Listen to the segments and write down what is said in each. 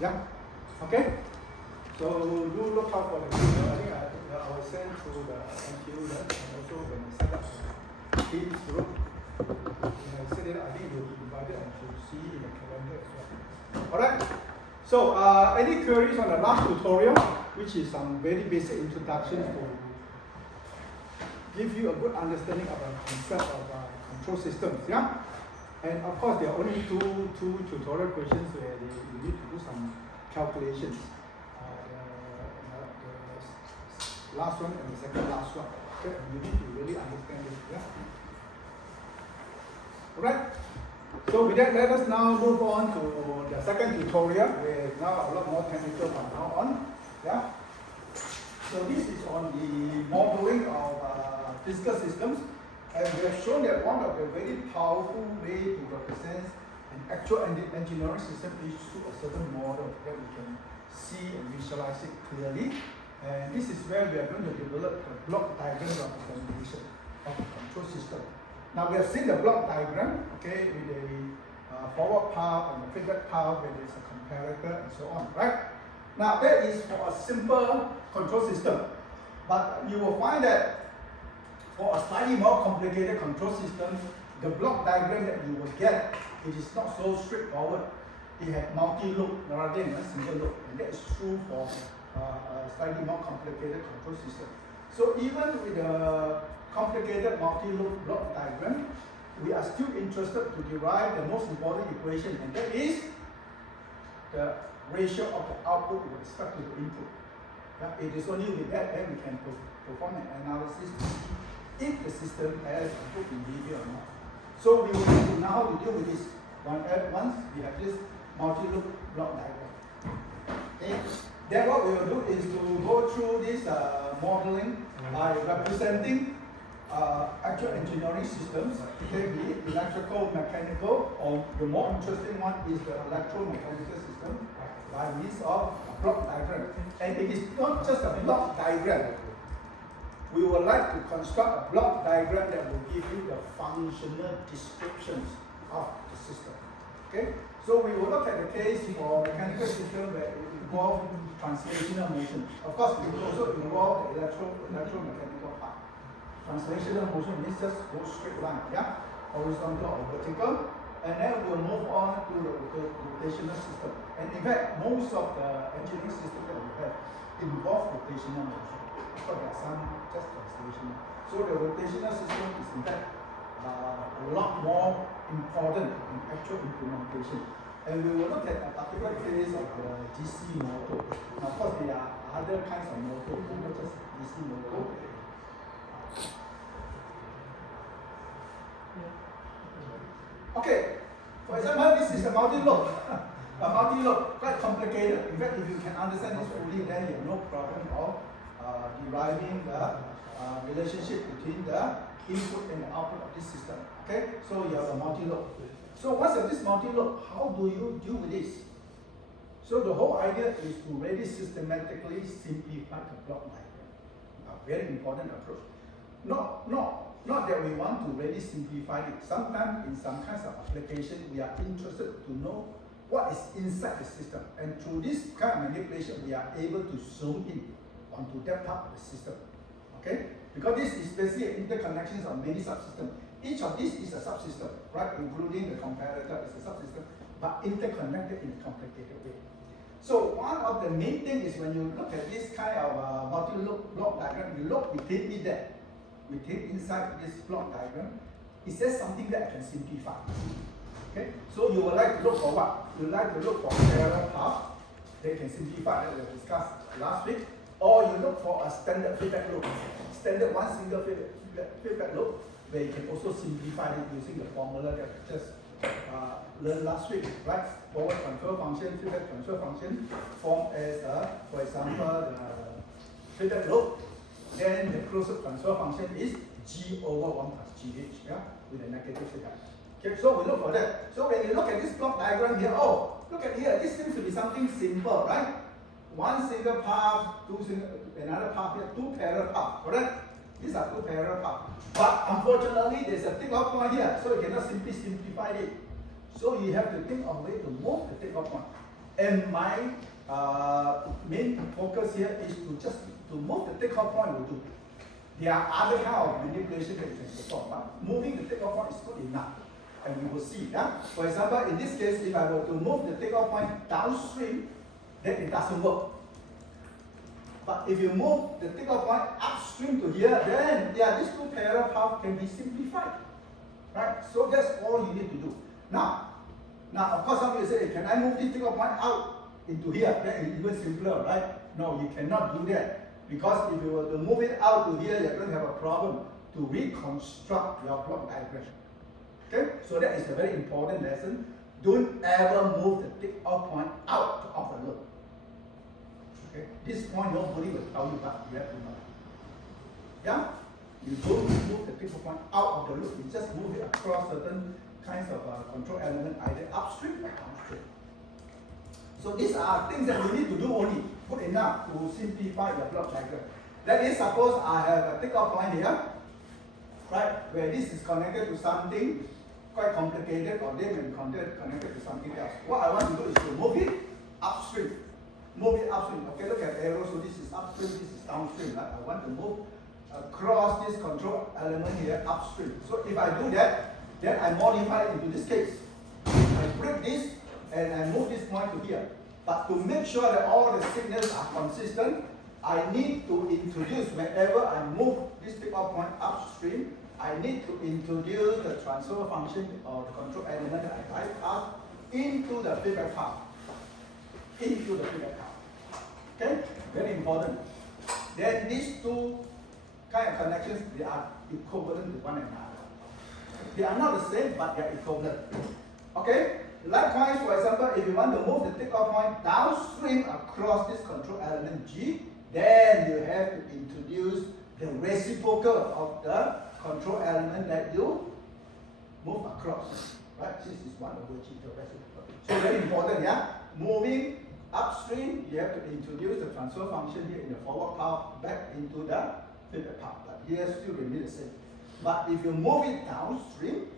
Yeah. Okay. So do look out for the video. I think I will send to the NTU and also when I set up the Teams group. When I set it up, I think you'll be invited and you'll see in the calendar as well. Alright. So any queries on the last tutorial, which is some very basic introduction to give you a good understanding of the concept of control systems. Yeah. And of course, there are only two tutorial questions where you need to do some calculations. The last one and the second last one. Okay, and you need to really understand it. Yeah. Alright. So with that, let us now move on to the second tutorial, where now a lot more technical from now on. Yeah. So this is on the modeling of physical systems. And we have shown that one of the very powerful way to represent an actual engineering system is through a certain model that we can see and visualize it clearly. And this is where we are going to develop a block diagram representation of the control system. Now we have seen the block diagram, okay, with a forward path and a feedback path where there is a comparator and so on, right? Now that is for a simple control system, but you will find that for a slightly more complicated control system, the block diagram that you will get, it is not so straightforward. It has multi-loop rather than a single loop, and that is true for a slightly more complicated control system. So even with a complicated multi-loop block diagram, we are still interested to derive the most important equation, and that is the ratio of the output with respect to the input. Yeah, it is only with that we can perform an analysis to see if the system has a good behavior or not. So we will need to know how to deal with this once we have this multi-loop block diagram. Okay. Then what we will do is to go through this modeling by representing actual engineering systems. It can be electrical, mechanical, or the more interesting one is the electromechanical system by means of a block diagram. And it is not just a block diagram. We would like to construct a block diagram that will give you the functional descriptions of the system. Okay? So we will look at the case for mechanical system where it involves translational motion. Of course, it will also involve the electromechanical part. Translational motion means just go straight line, yeah? Horizontal or vertical. And then we'll move on to the rotational system. And in fact, most of the engineering systems that we have involve rotational motion. So there are some just translational. So the rotational system is in fact a lot more important in actual implementation. And we will look at a particular case of the DC motor. Now, of course, there are other kinds of motor, not just DC motor. Okay, for example, this is a multi-loop. A multi-loop, quite complicated. In fact, if you can understand this fully, then you have no problem of deriving the relationship between the input and the output of this system. Okay, so you have a multi-loop. So once you have this multi-loop, how do you deal with this? So the whole idea is to really systematically simplify the block diagram. A very important approach. Not that we want to really simplify it. Sometimes in some kinds of application, we are interested to know what is inside the system. And through this kind of manipulation, we are able to zoom in onto that part of the system. Okay? Because this is basically interconnections of many subsystems. Each of these is a subsystem, right? Including the comparator is a subsystem, but interconnected in a complicated way. So one of the main things is when you look at this kind of multi-loop block diagram, you look within that. Within inside this block diagram, it says something that I can simplify. Okay? So you would like to look for what? You would like to look for parallel path. They can simplify that we discussed last week. Or you look for a standard feedback loop. Standard one single feedback loop, where you can also simplify it using the formula that we just learned last week, right? Forward transfer function, feedback transfer function, formed as, for example, the feedback loop. Then the closed transfer function is G over 1 plus GH, yeah, with a negative feedback. Okay, so we look for that. So when you look at this block diagram here, oh, look at here, this seems to be something simple, right? One single path, another path here, two parallel paths, correct? These are two parallel paths. But unfortunately, there's a take-off point here, so you cannot simply simplify it. So you have to think of a way to move the take-off point. And my main focus here is to just to move the takeoff point will do. There are other kind of manipulation that you can perform, but moving the takeoff point is good enough. And we will see. Yeah? For example, in this case, if I were to move the takeoff point downstream, then it doesn't work. But if you move the takeoff point upstream to here, then yeah, these two parallel paths can be simplified. Right? So that's all you need to do. Now of course, some people say, can I move this takeoff point out into here? That is even simpler, right? No, you cannot do that. Because if you were to move it out to here, you're going to have a problem to reconstruct your block diagram. Okay? So that is a very important lesson. Don't ever move the takeoff point out of the loop. Okay? This point nobody will tell you, but you have to know. Yeah? You don't move the takeoff point out of the loop. You just move it across certain kinds of control element, either upstream or downstream. So these are things that you need to do only, good enough to simplify your block diagram. That is, suppose I have a takeoff point here, right, where this is connected to something quite complicated, or they may be connected to something else. What I want to do is to move it upstream. Move it upstream. Okay, look at the arrow. So this is upstream, this is downstream. Right? I want to move across this control element here upstream. So if I do that, then I modify it into this case. I break this and I move this point to here. But to make sure that all the signals are consistent, I need to introduce, whenever I move this takeoff point upstream, I need to introduce the transfer function or the control element that I bypass into the feedback path. Into the feedback path. Okay? Very important. Then these two kind of connections, they are equivalent to one another. They are not the same, but they are equivalent. Okay? Likewise, for example, if you want to move the takeoff point downstream across this control element G, then you have to introduce the reciprocal of the control element that you move across. Right? This is 1 over G, the reciprocal. So very important, yeah? Moving upstream, you have to introduce the transfer function here in the forward path back into the feedback path. But here still remain the same. But if you move it downstream,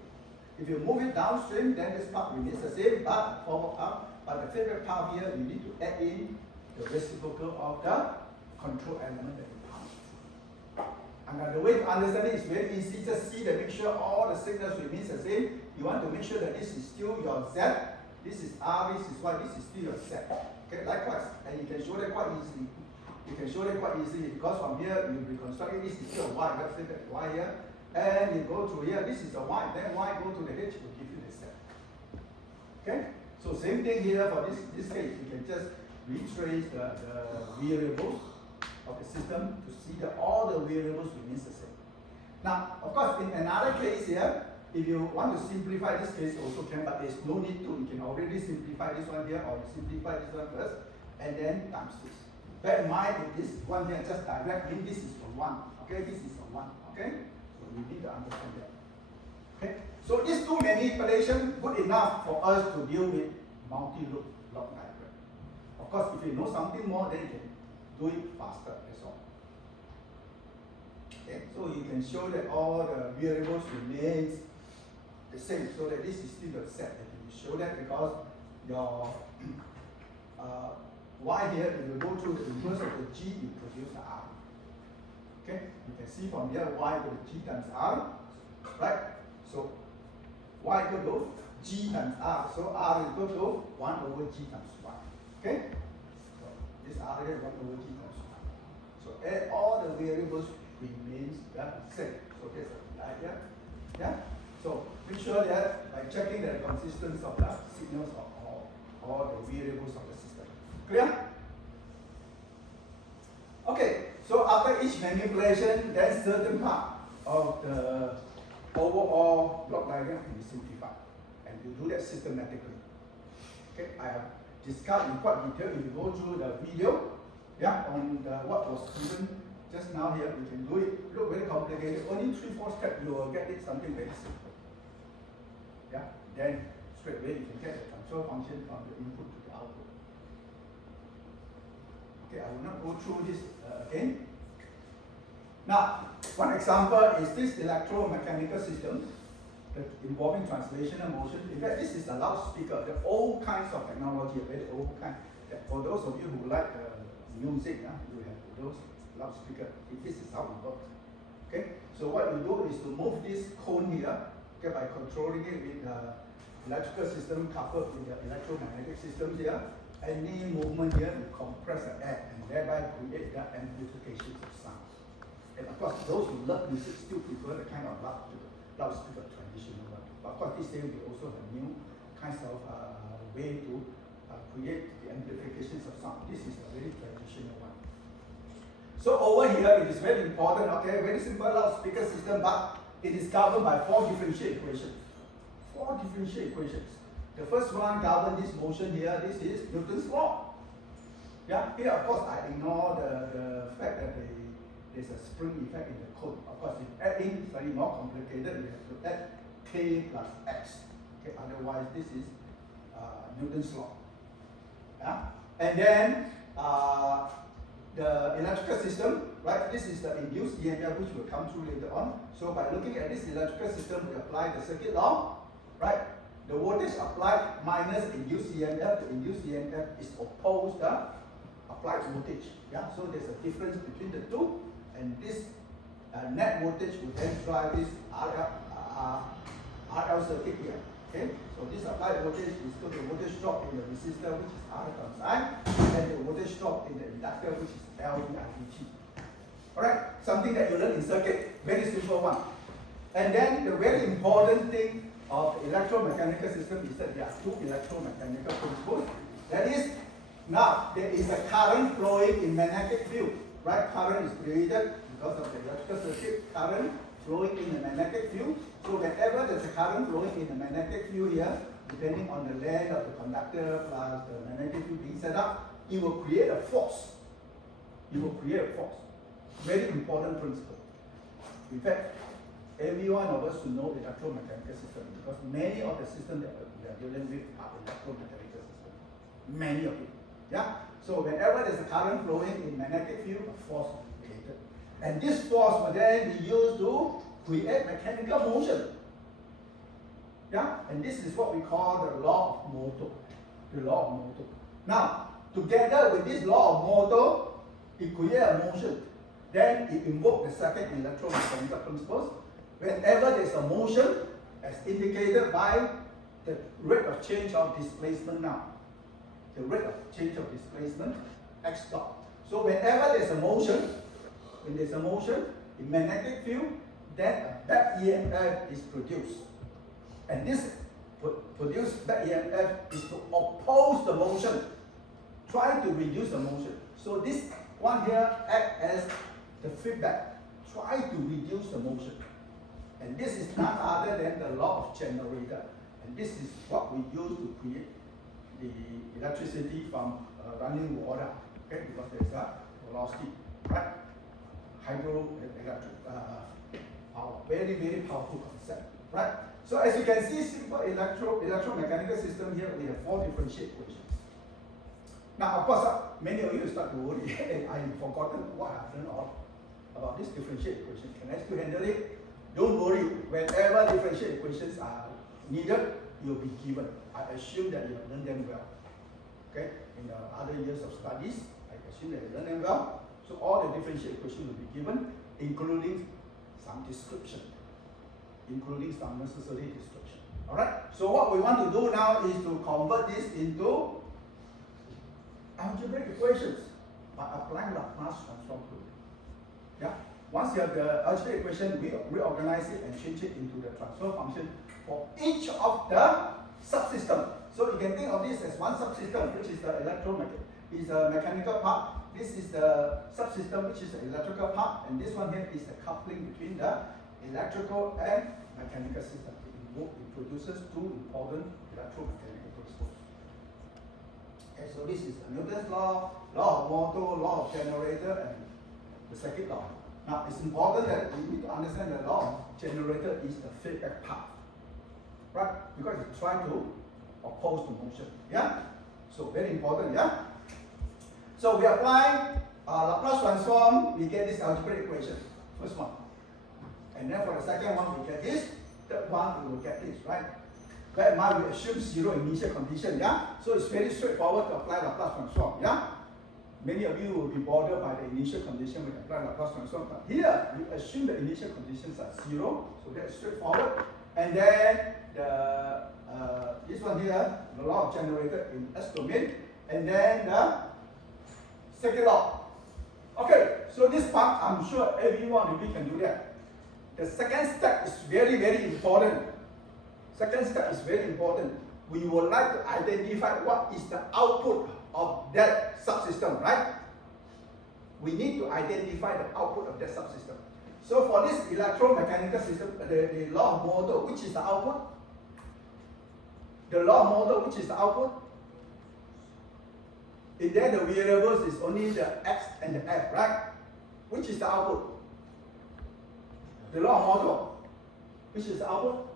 then this part remains the same, but forward path. But the feedback path here, you need to add in the reciprocal of the control element that you pass. Another way to understand it is very easy. Just see that, make sure all the signals remains the same. You want to make sure that this is still your Z. This is R, this is Y, this is still your Z. Okay, likewise. And you can show that quite easily. Because from here you reconstruct it, this is still Y, let's say that Y here. And you go through here, this is the Y, then Y go to the H will give you the Z. Okay? So same thing here for this case. You can just retrace the variables of the system to see that all the variables remains the same. Now, of course, in another case here, if you want to simplify this case also can, but there's no need to. You can already simplify this one here, or you simplify this one first, and then times this. Bear in mind, if this one here just direct, mean this is a 1. Okay, this is a 1. Okay, so you need to understand that. Okay, so these two manipulations good enough for us to deal with multi-loop block diagram. Of course, if you know something more, then you can do it faster. That's all. Okay, so you can show that all the variables remains the same, so that this is still the set. And you show that because your Y here, if you go through the inverse of the G, you produce the R. Okay, you can see from here Y equal to G times R, right? So Y equal to G times R, so R equal to 1 over G times Y. Okay, so this R here 1 over G times Y. So all the variables remains the same. So there's the idea. Yeah. So make sure that by checking the consistency of the signals of all the variables of the system. Clear? Okay. So after each manipulation, then certain part of the overall block diagram can be simplified, and you do that systematically. Okay. I have discussed in quite detail. If you go through the video, yeah, on what was given just now here, you can do it. Look very complicated. Only 3-4 steps, you will get it something very simple. Yeah. Then straight away you can get the transfer function from the input to the output. Okay, I will not go through this again. Now, one example is this electromechanical system. involving translational motion. In fact, this is a loudspeaker. There are all kinds of technology, very old kind. For those of you who like music, you have those loudspeaker. This is how it works. Okay. So what you do is to move this cone here, okay, by controlling it with electrical system coupled with the electromagnetic systems here. Any movement here will compress the air and thereby create the amplifications of sound. And of course, those who love music still prefer the kind of loudspeaker traditional one. But of course, these days we also have new kinds of way to create the amplifications of sound. This is a very traditional one. So over here, it is very important, okay, very simple loudspeaker system, but it is governed by 4 differential equations. 4 differential equations. The first one governs this motion here. This is Newton's law. Yeah, here of course I ignore the fact that there's a spring effect in the cone. Of course, if add in slightly more complicated, we have to add k plus x. Okay, otherwise this is Newton's law. Yeah, and then the electrical system, right? This is the induced EMF, which will come through later on. So by looking at this electrical system, we apply the circuit law, right? The voltage applied minus induced EMF. The induced EMF is opposed the applied voltage. Yeah, so there's a difference between the two, and this net voltage will then drive this RL circuit here. Okay, so this applied voltage is equal to the voltage drop in the resistor, which is R times I, and the voltage drop in the inductor, which is L dt. Alright, something that you learn in circuit, very simple one. And then the very important thing of the electromechanical system is that there are 2 electromechanical principles. That is, now there is a current flowing in magnetic field, right? Current is created because of the electrical circuit, current flowing in the magnetic field. So whenever there's a current flowing in the magnetic field here, depending on the length of the conductor plus the magnetic field being set up, it will create a force. It will create a force. Very important principle. In fact, every one of us should know the electromechanical system, because many of the systems that we are dealing with are electromechanical systems. Many of it. Yeah? So whenever there's a current flowing in magnetic field, a force will be created. And this force will then be used to create mechanical motion. Yeah? And this is what we call the law of motor. The law of motor. Now, together with this law of motor, it creates a motion. Then it invokes the second electromechanical principles. Whenever there is a motion, as indicated by the rate of change of displacement now. The rate of change of displacement, x dot. So whenever there is a motion, when there is a motion in magnetic field, then a back EMF is produced. And this produced back EMF is to oppose the motion, try to reduce the motion. So this one here acts as the feedback, try to reduce the motion. And this is none other than the law of generator. And this is what we use to create the electricity from running water. Okay, because there's a velocity, right? Hydroelectric power. Very, very powerful concept, right? So as you can see, simple electromechanical system here, we have 4 differential equations. Now, of course, many of you start to worry, hey, I've forgotten what I've learned all about this differential equation. Can I still handle it? Don't worry, whenever differential equations are needed, you'll be given. I assume that you have learned them well. Okay? In the other years of studies, I assume that you learned them well. So all the differential equations will be given, including some description, including some necessary description. Alright? So what we want to do now is to convert this into algebraic equations by applying Laplace transform to it. Yeah? Once you have the algebraic equation, we reorganize it and change it into the transfer function for each of the subsystems. So you can think of this as one subsystem, which is the mechanical part. This is the subsystem, which is the electrical part, and this one here is the coupling between the electrical and mechanical system. It produces 2 important electromechanical principles. Okay, so this is the Newton's law, law of motor, law of generator, and the circuit law. Now, it's important that we need to understand the law of generator is the feedback part, right? Because it's trying to oppose the motion, yeah? So, very important, yeah? So, we apply Laplace transform, we get this algebraic equation, first one. And then for the second one, we get this. third one we will get this, right? Bear in mind we assume zero initial condition, yeah? So it's very straightforward to apply Laplace transform, yeah? Many of you will be bothered by the initial condition when you apply Laplace transform, but here we assume the initial conditions are zero, so that's straightforward. And then this one here, the law of generator in S domain, and then the second law. Okay, so this part I'm sure everyone of you can do that. The second step is very, very important. Second step is very important. We would like to identify what is the output of that subsystem, right? We need to identify the output of that subsystem. So for this electromechanical system, the law of motor, which is the output? The law of motor, which is the output? In there, the variables is only the x and the f, right? Which is the output? The law of motor, which is the output?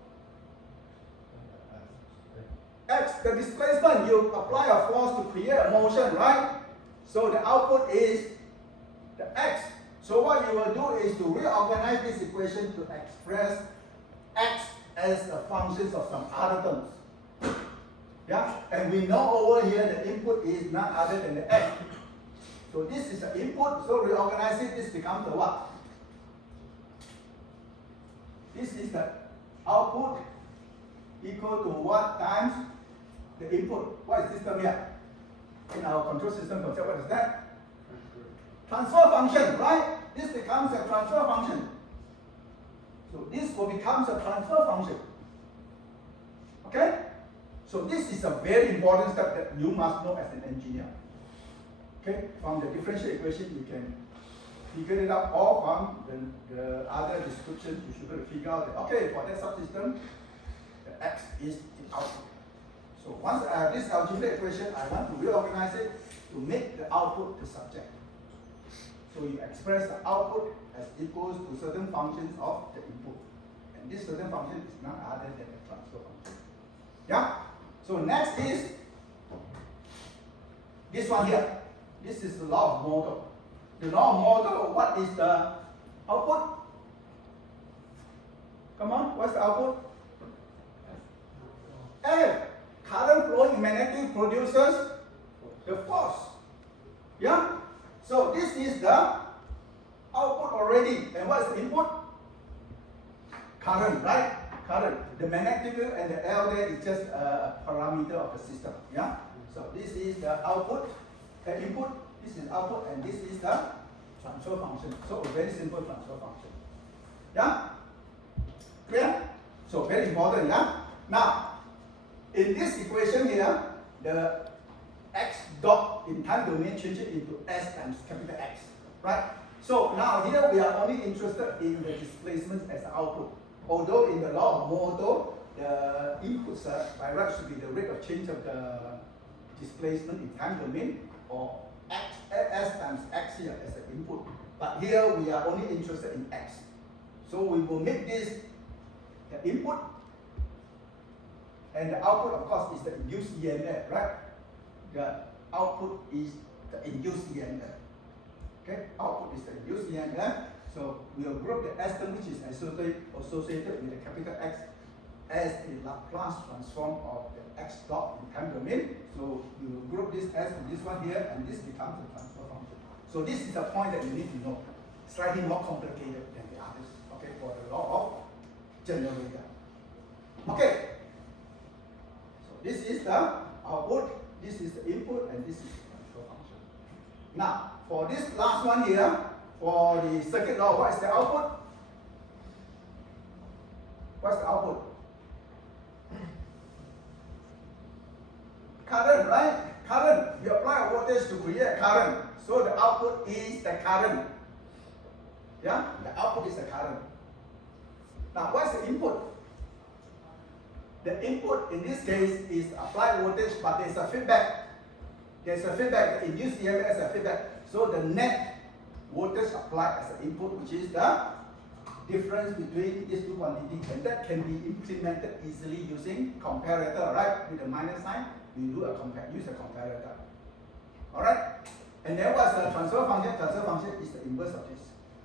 X, the displacement, you apply a force to create a motion, right? So the output is the x. So what you will do is to reorganize this equation to express x as a function of some other terms. Yeah, and we know over here the input is none other than the x. So this is the input, so reorganize it, this becomes the what? This is the output equal to what times the input. What is this term here? In our control system concept, what is that? Transfer function, right? This becomes a transfer function. So this will become a transfer function. Okay? So this is a very important step that you must know as an engineer. Okay? From the differential equation, you can figure it out, or from the other descriptions, you should be able to figure out that, okay, for that subsystem, the x is the output. So once I have this algebraic equation, I want to reorganize it to make the output the subject. So you express the output as equals to certain functions of the input. And this certain function is none other than the transfer function. Yeah? So next is this one here. This is the law of motor. The law of motor, what is the output? Come on, what's the output? F. Current flowing in magnetic produces the force. Yeah? So this is the output already. And what is the input? Current, right? Current. The magnetic field and the L there is just a parameter of the system. Yeah? So this is the output, the input, this is output, and this is the transfer function. So a very simple transfer function. Yeah? Clear? So very important, yeah? Now, in this equation here, the x dot in time domain changes into s times capital X, right? So now here we are only interested in the displacement as output. Although in the law of motor, the inputs by right should be the rate of change of the displacement in time domain, or x, s times x here as the input. But here we are only interested in x. So we will make this the input, and the output, of course, is the induced EMF, right? The output is the induced EMF. Okay, output is the induced EMF. So we will group the S term, which is associated with the capital X, as the Laplace transform of the x dot in time domain. So we will group this S with this one here, and this becomes the transfer function. So this is the point that you need to know. Slightly more complicated than the others. Okay, for the law of generator. Okay. This is the output, this is the input, and this is the transfer function. Now, for this last one here, for the circuit law, what is the output? What's the output? Current, right? Current. You apply a voltage to create current. So the output is the current. Yeah? The output is the current. Now, what's the input? The input in this case is applied voltage, but there's a feedback. There's a feedback, the induced EMF as a feedback. So the net voltage applied as an input, which is the difference between these two quantities, and that can be implemented easily using comparator, right? With the minus sign, we use a comparator. Alright? And then what's the transfer function? Transfer function is the inverse of this.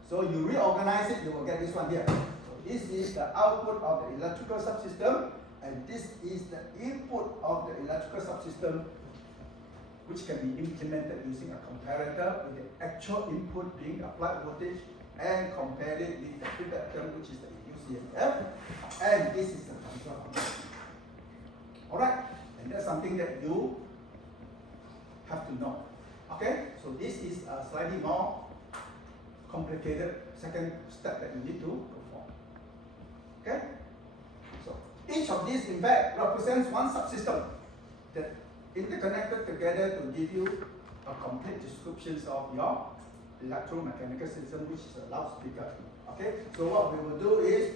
So you reorganize it, you will get this one here. So this is the output of the electrical subsystem, and this is the input of the electrical subsystem, which can be implemented using a comparator with the actual input being applied voltage and compare it with the feedback term, which is the UCMF, and this is the control function. Alright, and that's something that you have to know. Okay, so this is a slightly more complicated second step that you need to perform. Okay, so each of these in fact represents one subsystem that interconnected together to give you a complete description of your electromechanical system, which is a loudspeaker. Okay, so what we will do is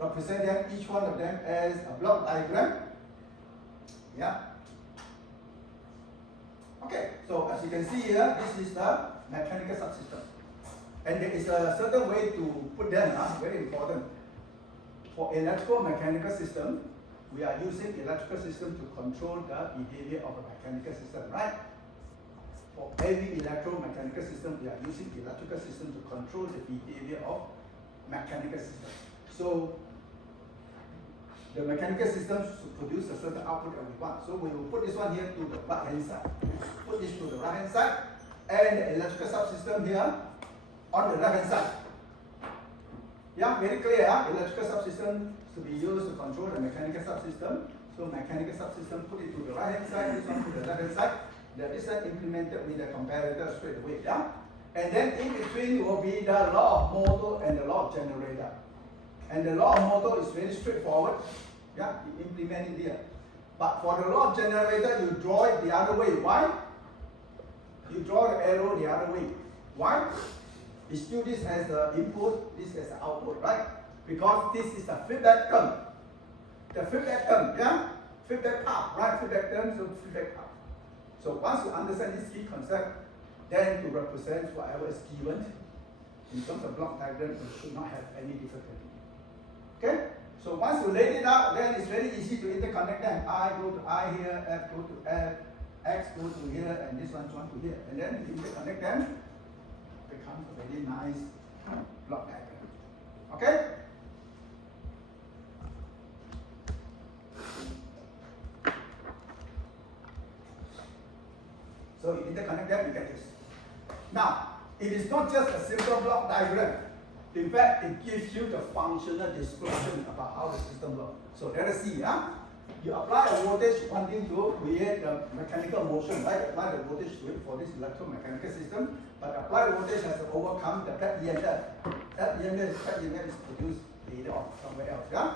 represent them, each one of them, as a block diagram. Yeah. Okay, so as you can see here, this is the mechanical subsystem. And there is a certain way to put them, very important. For electrical mechanical system, we are using electrical system to control the behavior of a mechanical system, right? For every electromechanical system, we are using electrical system to control the behavior of mechanical system. So the mechanical system should produce a certain output that we want. So we will put this one here to the right hand side. Put this to the right hand side, and the electrical subsystem here on the left hand side. Yeah, very clear. Electrical subsystem to be used to control the mechanical subsystem. So mechanical subsystem, put it to the right hand side, this one to the left hand side. That is implemented with the comparator straight away. Yeah, and then in between will be the law of motor and the law of generator. And the law of motor is very straightforward. Yeah, you implement it here. But for the law of generator, you draw it the other way. Why? You draw the arrow the other way. Why? You still this as the input, this as the output, right? Because this is the feedback term. The feedback term, yeah? Feedback path, right? Feedback term, so feedback path. So once you understand this key concept, then to represent whatever is given in terms of block diagram, you should not have any difficulty. Okay? So once you lay it out, then it's very easy to interconnect them. I go to I here, F go to F, X go to here, and this one to here. And then you interconnect them, becomes a very nice block diagram. Okay? So you interconnect them, you get this. Now, it is not just a simple block diagram. In fact, it gives you the functional description about how the system works. So let us see. You apply a voltage wanting to create the mechanical motion, right? Apply the voltage to it for this electromechanical system, but apply voltage has to overcome the back EMF. That EMF is produced later on somewhere else. Yeah?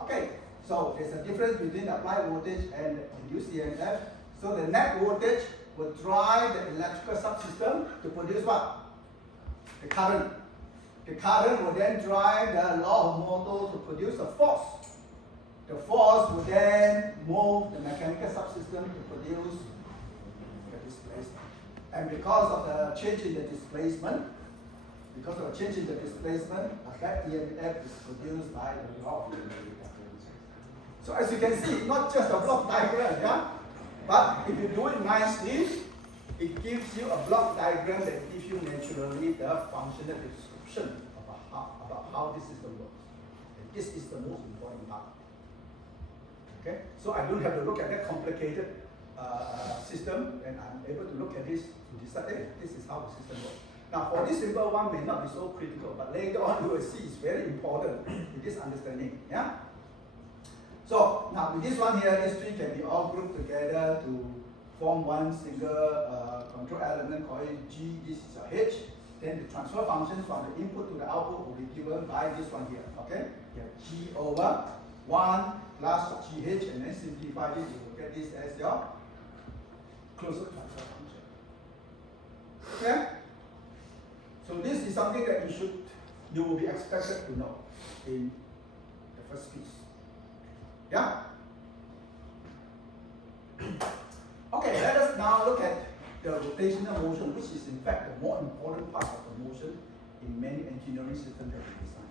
Okay, so there's a difference between applied voltage and induced EMF. So the net voltage will drive the electrical subsystem to produce what? The current. The current will then drive the law of motor to produce a force. The force will then move the mechanical subsystem to produce the displacement. And because of the change in the displacement, a back EMF is produced by the law of motor. So as you can see, not just a block diagram, yeah? But if you do it nicely, it gives you a block diagram that gives you naturally the functional description about how this system works. And this is the most important part. Okay? So I don't have to look at that complicated system, and I'm able to look at this to decide, hey, this is how the system works. Now, for this simple one may not be so critical, but later on you will see it's very important in this understanding. Yeah? So now with this one here, these three can be all grouped together to form one single control element called G. This is a H. Then the transfer functions from the input to the output will be given by this one here. Okay? You have G over 1 plus GH, and then simplify this, you will get this as your closed transfer function. Okay? So this is something that you will be expected to know in the first piece. Yeah? Okay, let us now look at the rotational motion, which is in fact the more important part of the motion in many engineering systems that we design.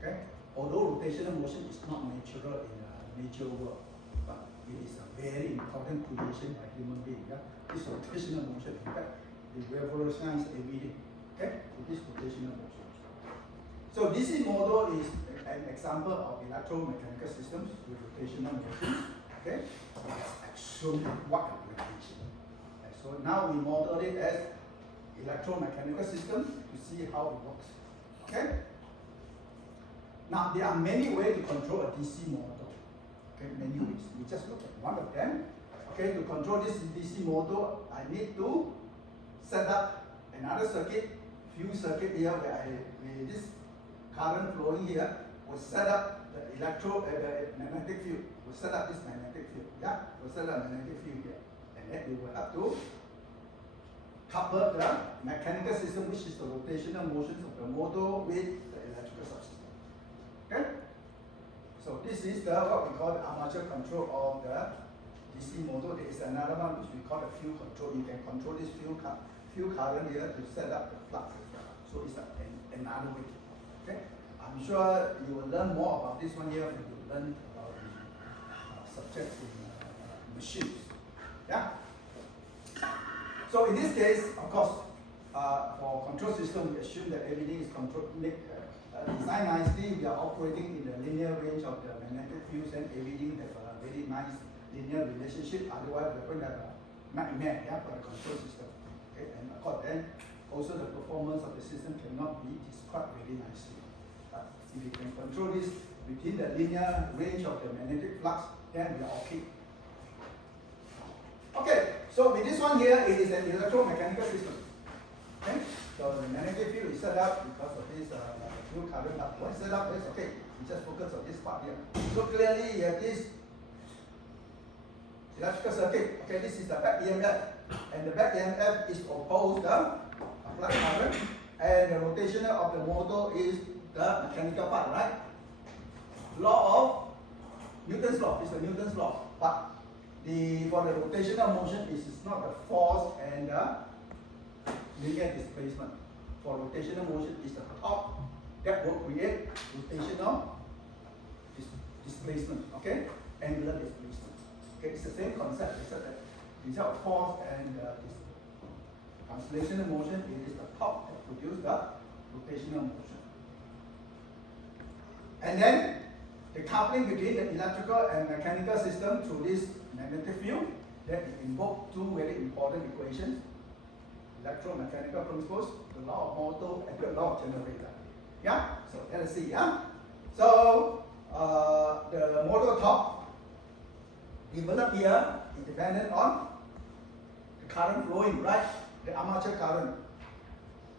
Okay? Although rotational motion is not natural in the nature world, but it is a very important creation by human beings. Yeah? This rotational motion, in fact, it revolutionized everything. Okay? So this rotational motion. So DC motor is an example of electromechanical systems with rotational motion. Okay, it's extremely wide application. And so now we model it as electromechanical system to see how it works. Okay. Now there are many ways to control a DC motor. Okay, many ways. We just look at one of them. Okay, to control this DC motor, I need to set up another circuit, few circuit here where this current flowing here will set up the the magnetic field. Will set up this magnetic field. Yeah, will set up magnetic field here, and then we will have to couple the mechanical system, which is the rotational motions of the motor, with the electrical subsystem. Okay, so this is what we call the armature control of the DC motor. There is another one which we call the field control. You can control this field current here to set up the flux as well. So it's another way. Okay, I'm sure you will learn more about this one here when you learn about the subject in machines. Yeah. So in this case, of course, for control system, we assume that everything is designed nicely. We are operating in the linear range of the magnetic fields, and everything has a very nice linear relationship. Otherwise, we're going to have a nightmare, yeah, for the control system. Okay, and of course, then also the performance of the system cannot be described very nicely. But if you can control this within the linear range of the magnetic flux, then we are okay. Okay, so with this one here, it is an electromechanical system. Okay, so the magnetic field is set up because of this field current. Once set up, it's okay. We just focus on this part here. So clearly, you have this electrical circuit. Okay, this is the back EMF, and the back EMF is opposed to applied current, and the rotational of the motor is the mechanical part, right? Law of Newton's law is the Newton's law, but for the rotational motion, it is not the force and the linear displacement. For rotational motion, it's the torque that will create rotational displacement. Okay, angular displacement. Okay, it's the same concept, except that instead of force and this translational motion, it is the torque that produces the rotational motion. And then the coupling between the electrical and mechanical system through this magnetic field, that invoke two very important equations: electromechanical principles, the law of motor, and the law of generator. Yeah. So let us see. Yeah. So the motor torque developed here is dependent on the current flowing, right? The armature current.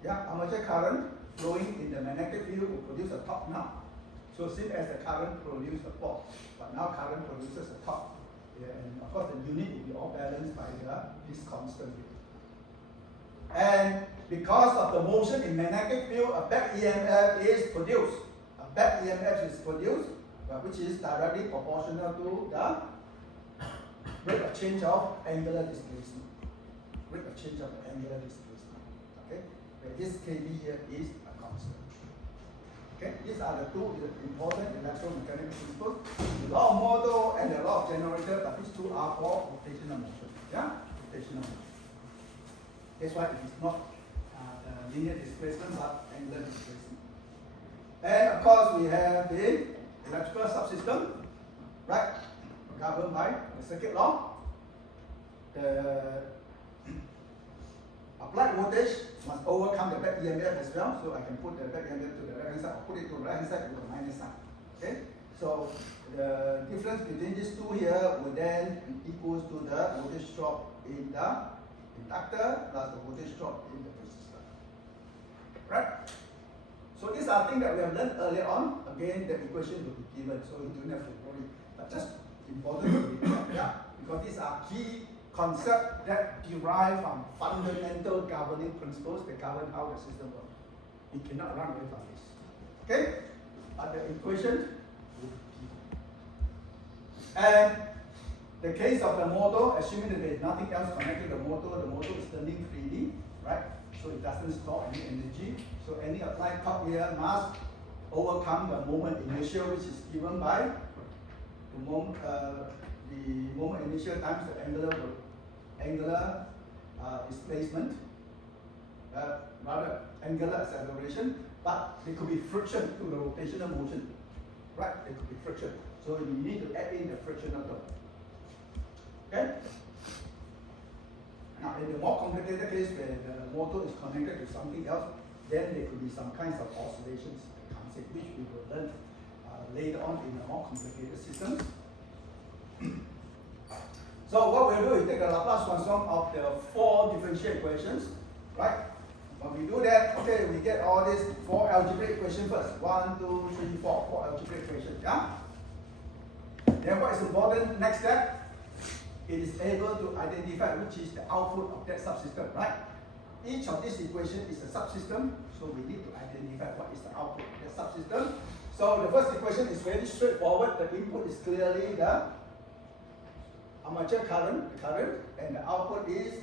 Yeah, armature current flowing in the magnetic field will produce a torque now. So same as the current produces the force, but now current produces a torque. Yeah, and of course the unit will be all balanced by this constant here. And because of the motion in magnetic field, a back EMF is produced. A back EMF is produced, which is directly proportional to the rate of change of angular displacement. Rate of change of angular displacement. Okay, where this KB here is a constant. Okay, these are the two important electromechanical principles: the law of motor and the law of generator. But these two are for rotational motion. Yeah, rotational motion. That's why it is not linear displacement but angular displacement. And of course, we have the electrical subsystem, right? Governed by the circuit law. The applied voltage must overcome the back EMF as well. So I can put the back EMF to the left hand side, or put it to the right hand side with the minus sign. Okay? So the difference between these two here will then be equals to the voltage drop in the inductor plus the voltage drop in the resistor. Right? So these are things that we have learned earlier on. Again, the equation will be given, so you don't have to worry. But just important to remember, yeah, because these are key concepts that derive from fundamental governing principles that govern how the system works. You cannot run away from this. Okay? But the equation will be given. And the case of the motor, assuming that there is nothing else connecting the motor is turning freely, right? So it doesn't store any energy. So any applied torque here must overcome the moment inertia, which is given by the moment inertia times the angular displacement, rather angular acceleration but there could be friction to the rotational motion, right? There could be friction. So you need to add in the frictional term. Okay? Now, in the more complicated case where the motor is connected to something else, then there could be some kinds of oscillations that comes in, which we will learn later on in the more complicated systems. So what we'll do is take the Laplace transform of the 4 differential equations, right? When we do that, okay, we get all these 4 algebraic equations first. 1, 2, 3, 4, 4 algebraic equations, yeah? Then what is important next step? It is able to identify which is the output of that subsystem, right? Each of these equations is a subsystem, so we need to identify what is the output of that subsystem. So the first equation is very straightforward. The input is clearly the armature current, and the output is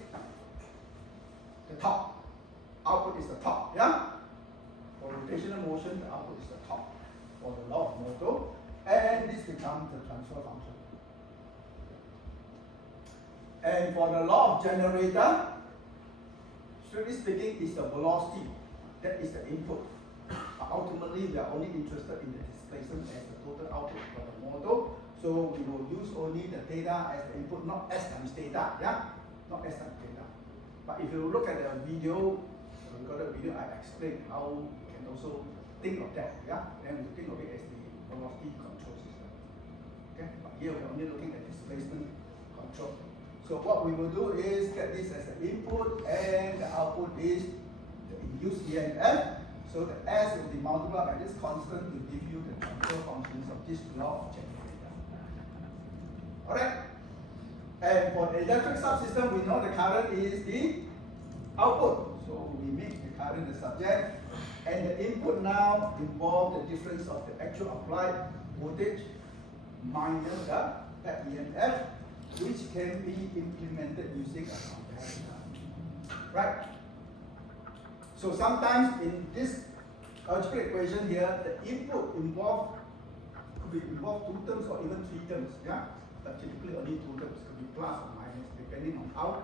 the torque. Output is the torque, yeah? For rotational motion, the output is the torque. For the law of motor, and this becomes the transfer function. And for the law of generator, strictly speaking, is the velocity. That is the input. Ultimately, we are only interested in the displacement as the total output for the motor. So we will use only the theta as the input, not S times theta, yeah? Not S times theta. But if you look at the video, I explained how you can also think of that, yeah? Then we think of it as the velocity control system. Okay? But here we're only looking at displacement control. So what we will do is get this as the input, and the output is the induced EMF. So the S will be multiplied by this constant to give you the transfer functions of this law of generator. Alright? And for the electric subsystem, we know the current is the output. So we make the current the subject, and the input now involves the difference of the actual applied voltage minus the back EMF, which can be implemented using a comparator. Right? So sometimes in this algebraic equation here, the input could be 2 terms or even 3 terms, yeah? But typically only 2 terms, could be plus or minus, depending on how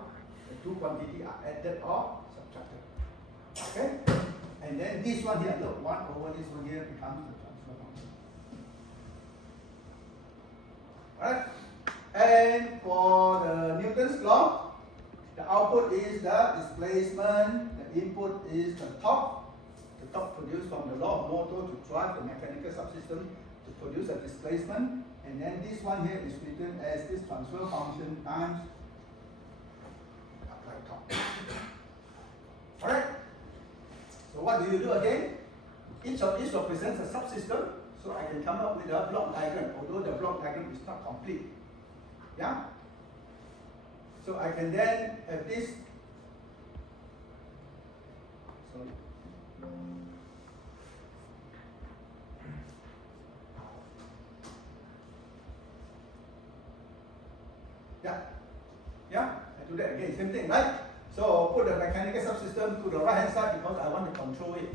the 2 quantities are added or subtracted. Okay? And then this one here, look, 1 over this one here becomes the transfer function. Alright? And for the Newton's law, the output is the displacement, the input is the torque produced from the law of motor to drive the mechanical subsystem to produce a displacement, and then this one here is written as this transfer function times applied torque. Alright? So what do you do again? Each of these represents a subsystem, so I can come up with a block diagram, although the block diagram is not complete. Yeah? So I can then have this. Sorry. Yeah? I do that again, same thing, right? So put the mechanical subsystem to the right hand side because I want to control it.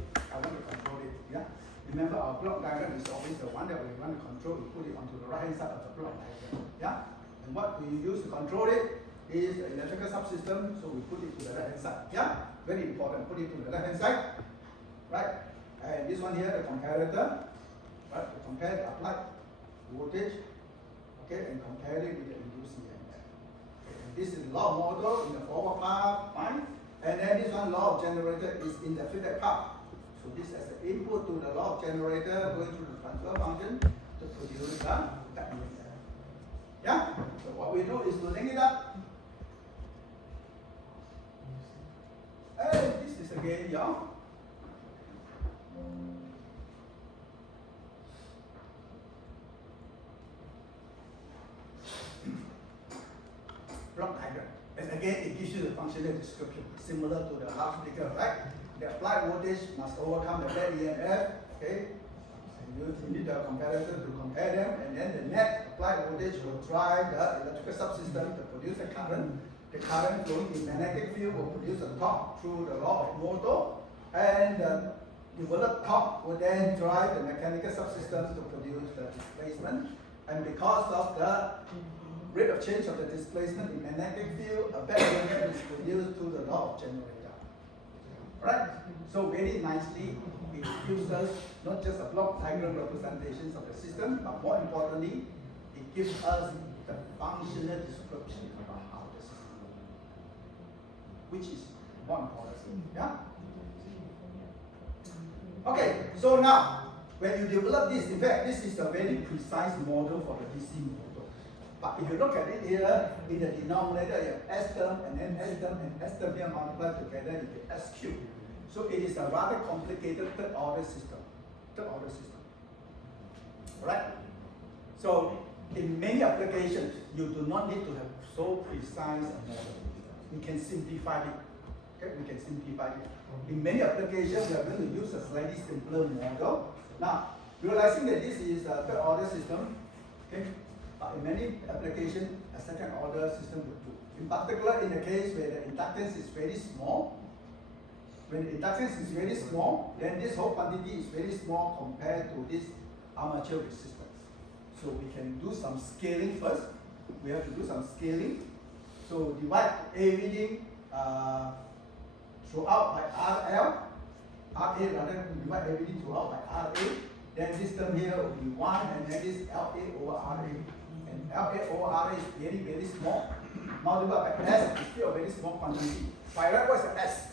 Yeah? Remember our block diagram is always the one that we want to control. We put it onto the right hand side of the block diagram. Yeah? And what we use to control it is the electrical subsystem, so we put it to the right hand side. Yeah? Very important, put it to the left hand side. Right? And this one here, the comparator. Right? To compare the applied voltage, okay, and compare it with the induced EMF. Okay, and this is law of motor in the forward path, fine. And then this one, law of generator, is in the feedback path. So this as the input to the law of generator going through the transfer function to produce the back EMF. Yeah? So what we do is to link it up. And this is again your block diagram. And again, it gives you the functional description, similar to the last figure, right? The applied voltage must overcome the back EMF, okay? And you need the comparator to compare them, and then the net applied voltage will drive the electrical subsystem to produce the current. The current flowing in magnetic field will produce a torque through the law of motor, and the developed torque will then drive the mechanical subsystem to produce the displacement. And because of the rate of change of the displacement in magnetic field, a back EMF is produced through the law of generator. Right? So very nicely, it gives us not just a block diagram representations of the system, but more importantly, it gives us the functional description about how the system works, which is more important. Yeah? Okay, so now, when you develop this, in fact, this is a very precise model for the DC motor. But if you look at it here, in the denominator, you have S term, and then S term, and S term here multiplied together, you get S cubed. So it is a rather complicated third order system. Right? So in many applications, you do not need to have so precise a model. We can simplify it. Okay, we can simplify it. In many applications, we are going to use a slightly simpler model. Now, realizing that this is a third order system, okay, in many applications, a second order system would do. In particular, in the case where the inductance is very small, when the inductance is very small, then this whole quantity is very small compared to this armature resistance. So we can do some scaling first. We have to do some scaling. So divide everything throughout by RL, RA rather, divide everything throughout by RA. Then this term here will be 1, and then this LA over RA. And LA over RA is very, very small. Multiplied by S is still a very small quantity. By right, what's the S?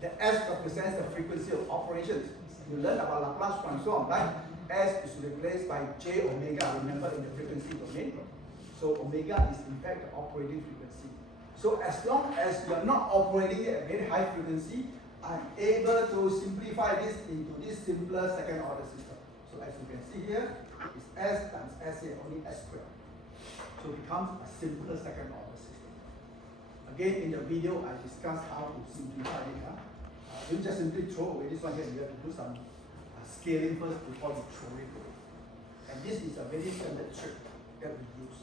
The S represents the frequency of operations. You learn about Laplace transform, right? S is replaced by J omega, remember, in the frequency domain. So omega is in fact the operating frequency. So as long as you are not operating at a very high frequency, I'm able to simplify this into this simpler second order system. So as you can see here, it's S times SA, only S squared. So it becomes a simpler second order system. Again, in the video, I discussed how to simplify it. You just simply throw away this one here. You have to do some scaling first before you throw it away. And this is a very standard trick that we use,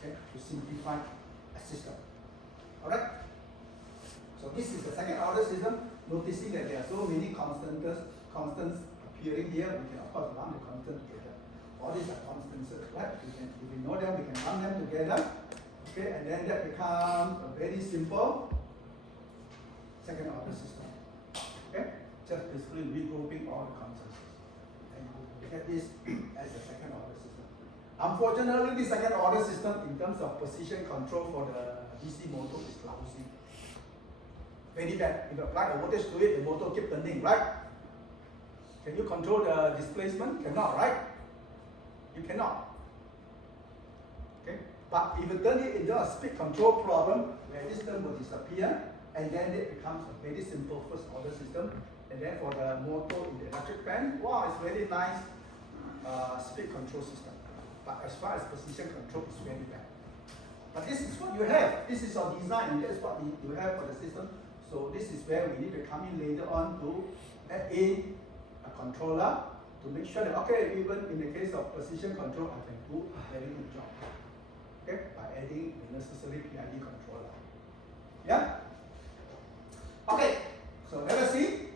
okay, to simplify a system. Alright? So this is the second order system. Noticing that there are so many constants appearing here, we can of course run the constant together. All these are constants, right? If we know them, we can run them together. Okay, and then that becomes a very simple second order system. Okay? Just basically regrouping all the constants. And you get this as a second order system. Unfortunately, the second order system in terms of position control for the DC motor is lousy. Very bad. If you apply the voltage to it, the motor keeps turning, right? Can you control the displacement? Cannot, right? You cannot. Okay? But if you turn it into a speed control problem, where this term will disappear, and then it becomes a very simple first order system, and then for the motor in the electric fan, wow, it's very nice speed control system. But as far as position control, it's very bad. But this is what you have. This is our design, and that's what you have for the system. So this is where we need to come in later on to add in a controller to make sure that, okay, even in the case of position control, I can do a very good job. Okay, by adding the necessary PID controller. Yeah? Okay, so let us see.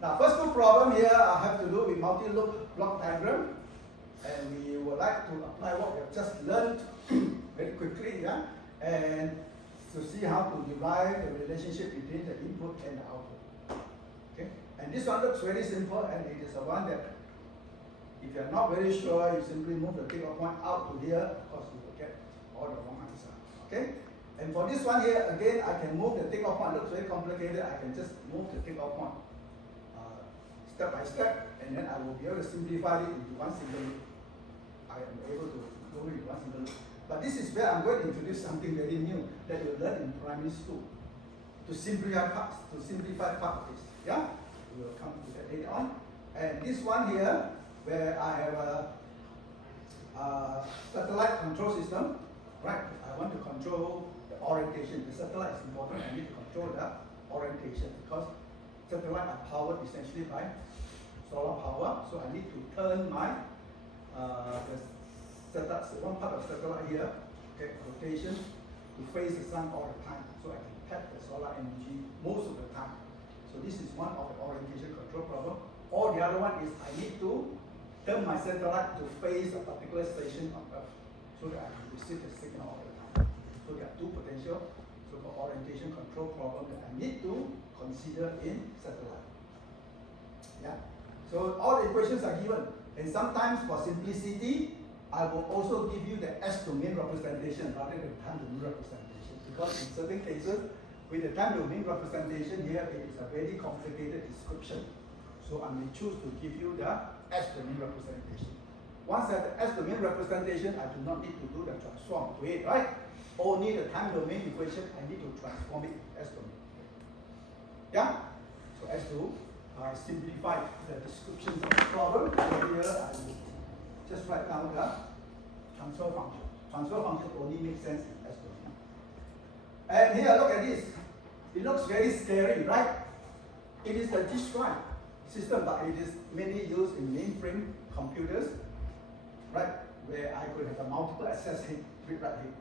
Now, first two problem here I have to do with multi-loop block diagram. And we would like to apply what we have just learned very quickly, yeah? And to see how to derive the relationship between the input and the output. Okay? And this one looks very simple, and it is the one that if you are not very sure, you simply move the takeoff point out to here, of course you will get all the wrong answer. Okay? And for this one here, again, I can move the takeoff point. It looks very complicated. I can just move the takeoff point step by step, and then I will be able to simplify it into one single loop. I am able to do it in one single loop. But this is where I'm going to introduce something very new that you learn in primary school to simplify part of this. Yeah, we will come to that later on. And this one here, where I have a satellite control system, right? I want to control the orientation. The satellite is important. I need to control the orientation because satellites are powered essentially by solar power. So I need to turn my one part of satellite here, okay, rotation, to face the sun all the time. So I can tap the solar energy most of the time. So this is one of the orientation control problem. Or the other one is I need to turn my satellite to face a particular station on Earth so that I can receive the signal all the time. So there are two potential so-called orientation control problem that I need to consider in satellite. Yeah. So all the equations are given, and sometimes for simplicity, I will also give you the S domain representation rather than time domain representation, because in certain cases, with the time domain representation here, it is a very complicated description. So I may choose to give you the S domain representation. Once I have the S domain representation, I do not need to do the transform to it, right? Only the time domain equation, I need to transform it to S domain. Yeah? So as to simplify the description of the problem, so here I will just write down the transfer function. Transfer function only makes sense in S domain. And here, look at this. It looks very scary, right? It is the disk drive system, but it is mainly used in mainframe computers, right? Where I could have a multiple access hit right here.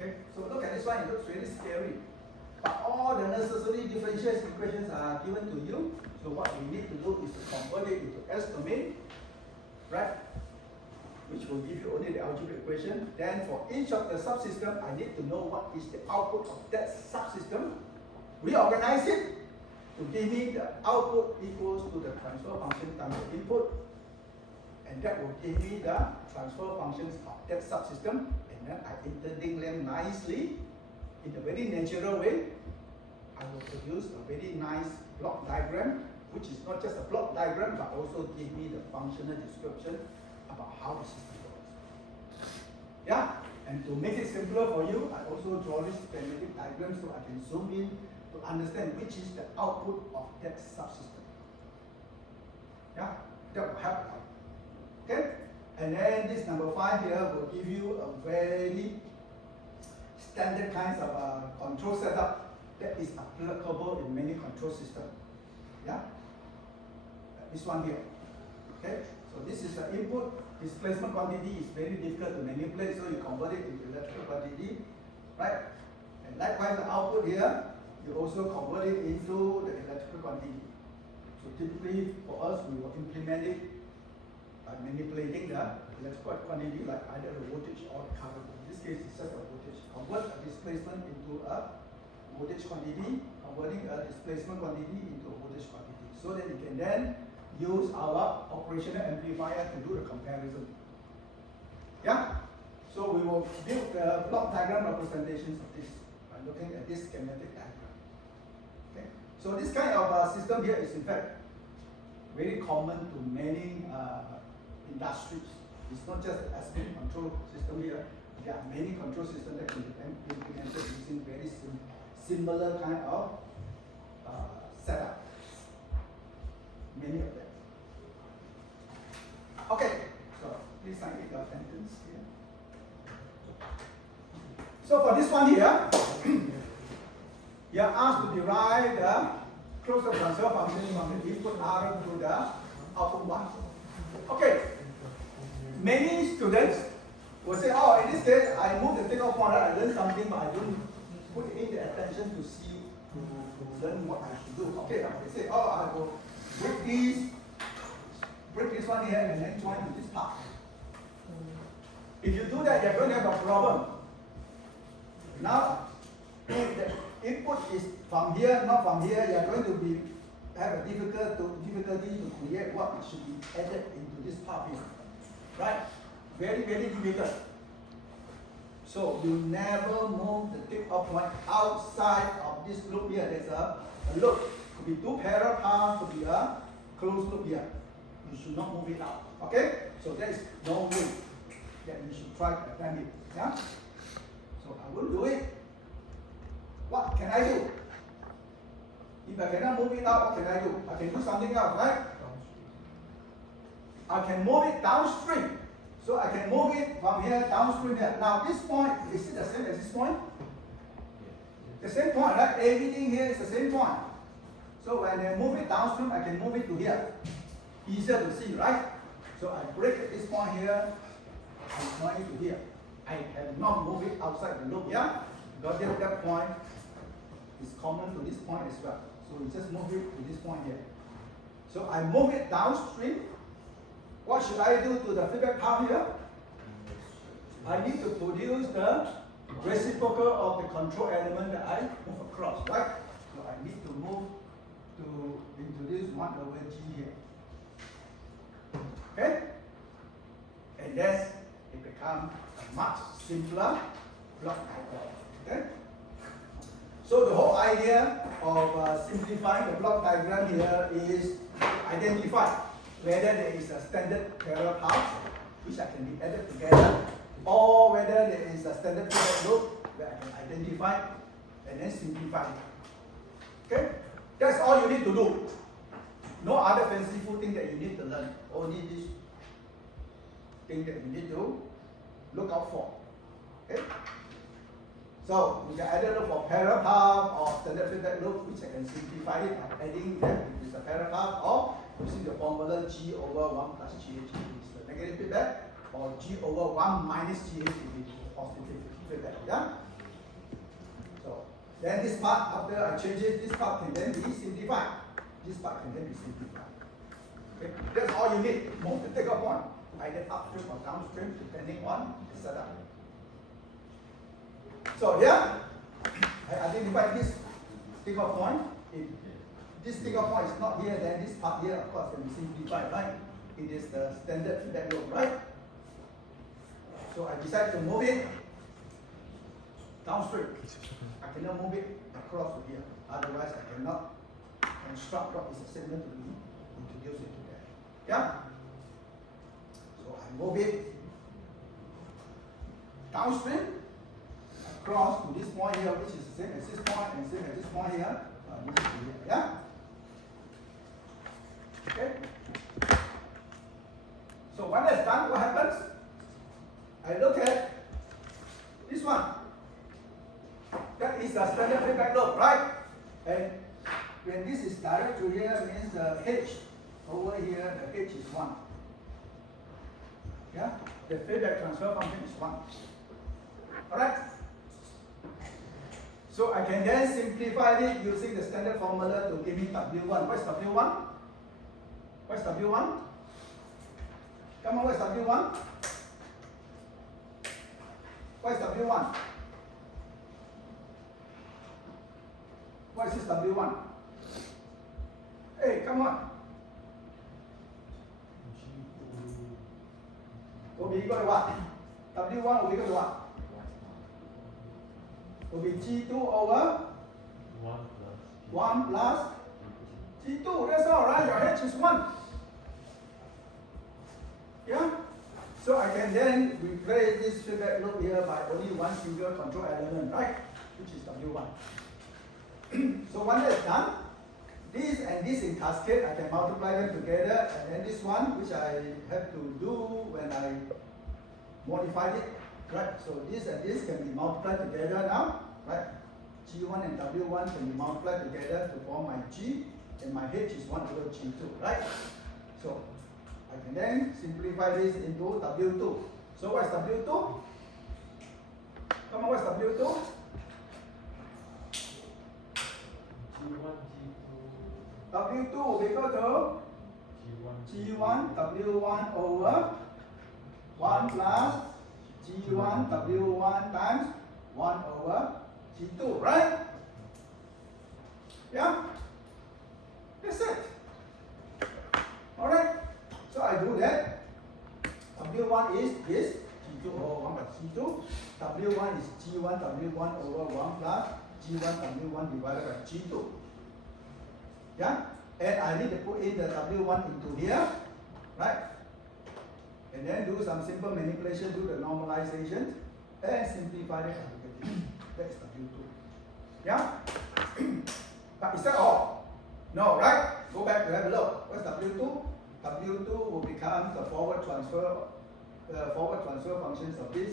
Okay, so look at this one, it looks really scary. But all the necessary differential equations are given to you. So what we need to do is to convert it into S domain, right? Which will give you only the algebraic equation. Then for each of the subsystem, I need to know what is the output of that subsystem. Reorganize it to give me the output equals to the transfer function times the input. And that will give me the transfer functions of that subsystem. And then I interlink them nicely in a very natural way. I will produce a very nice block diagram, which is not just a block diagram, but also give me the functional description about how the system works. Yeah? And to make it simpler for you, I also draw this schematic diagram so I can zoom in to understand which is the output of that subsystem. Yeah? That will help. Okay? And then this number 5 here will give you a very standard kinds of control setup that is applicable in many control systems. Yeah? This one here. Okay? So this is the input. Displacement quantity is very difficult to manipulate, so you convert it into electrical quantity, right? And likewise, the output here, you also convert it into the electrical quantity. So typically, for us, we will implement it by manipulating the electrical quantity, like either the voltage or the current. In this case, it's just a voltage. Convert a displacement into a voltage quantity, converting a displacement quantity into a voltage quantity, so that you can then use our operational amplifier to do the comparison. Yeah? So we will build the block diagram representations of this by looking at this schematic diagram. Okay? So this kind of system here is in fact very common to many industries. It's not just the SPIN control system here. There are many control systems that can be implemented using very similar kind of setup. Many of them. Okay, so please sign it your sentence here. So for this one here, you are asked to derive the closed transfer function from the input R to the output 1. Okay, many students will say, oh, in this case, I move the takeoff point, I learned something, but I don't put in the attention to see, to learn what I should do. Okay, they say, oh, I will break this one here and then join to this part. If you do that, you're going to have a problem. Now, if the input is from here, not from here, you're going to have a difficulty to create what should be added into this part here. Right? Very, very difficult. So you never move the tip-off point outside of this loop here. There's a loop. Could be 2 parallel paths, could be a closed loop here. You should not move it out. Okay? So there is no way that you should try to attempt it. Yeah? So I will do it. What can I do? If I cannot move it out, what can I do? I can do something else, right? I can move it downstream. So I can move it from here downstream here. Now this point, is it the same as this point? The same point, right? Everything here is the same point. So when I move it downstream, I can move it to here. Easier to see, right? So I break at this point here, I join it to here. I cannot move it outside the loop, yeah? Because that point is common to this point as well. So we just move it to this point here. So I move it downstream. What should I do to the feedback path here? I need to produce the reciprocal of the control element that I move across, right? So I need to move to introduce 1 over G here. Okay? And then it becomes a much simpler block diagram. Okay? So the whole idea of simplifying the block diagram here is identify whether there is a standard parallel path which I can be added together, or whether there is a standard feedback loop that I can identify and then simplify it. Okay? That's all you need to do. No other fanciful thing that you need to learn. Only this thing that you need to look out for. Okay? So we can either look for parallel path or standard feedback loop, which I can simplify it by adding that it is a parallel path, or using the formula G over 1 plus GH if it is the negative feedback, or G over 1 minus GH if it is positive feedback. Yeah? So then this part, after I change it, this part can then be simplified. This part can then be simplified. Okay? That's all you need. Move the takeoff point, either upstream or downstream, depending on the setup. So here, I identify this takeoff point. If this takeoff point is not here, then this part here, of course, can be simplified, right? It is the standard feedback loop, right? So I decide to move it downstream. I cannot move it across to here. Otherwise, I cannot construct what is a segment to be introduced into there. Yeah? So I move it downstream across to this point here, which is the same as this point and same as this point here. This is here. Yeah? Okay? So when that's done, what happens? I look at this one. That is the standard feedback loop, right? And when this is direct to here, means the H over here, the H is 1. Yeah? The feedback transfer function is 1. Alright? So I can then simplify it using the standard formula to give me W1. What's W1? What's W1? Come on, what's W1? What is W1? What is this W1? Hey, come on. Will be equal to what? W1 will be equal to what? Will be G2 over 1 plus G2. That's all right. Your H is 1. Yeah? So I can then replace this feedback loop here by only one single control element, right? Which is W1. So when that's done, this and this in cascade, I can multiply them together, and then this one, which I have to do when I modified it, right? So this and this can be multiplied together now, right? G1 and W1 can be multiplied together to form my G, and my H is 1 over G2, right? So I can then simplify this into W2. So what's W2? Come on, what's W2? W2 will be equal to G1 W1 over 1 plus G1 W1 times 1 over G2, right? Yeah? That's it. Alright? So I do that. W1 is this, G2 over 1 plus G2. W1 is G1 W1 over 1 plus G1 W1 divided by G2. Yeah? And I need to put in the W1 into here, right? And then do some simple manipulation, do the normalization, and simplify the calculation. That's W2. Yeah? But is that all? No, right? Go back to have a look. What's W2? W2 will become the forward transfer functions of this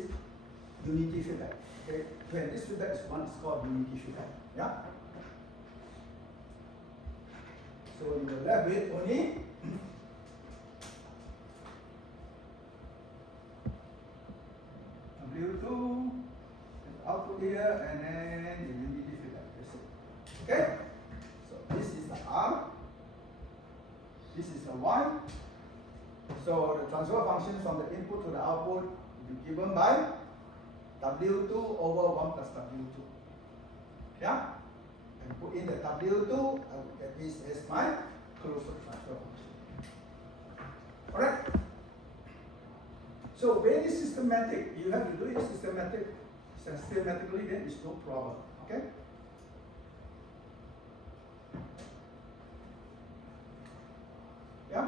unity feedback. Okay? When this feedback is 1, it's called unity feedback. Yeah? So you are left with only W2, output here, and then the unity feedback. That's it. Okay? So this is the R, this is the Y. So the transfer function from the input to the output will be given by W2 over 1 plus W2. Yeah? And put in the W2, I will get this as my closed loop transfer function. Alright? So very systematic. You have to do it systematically, then it's no problem. Okay? Yeah?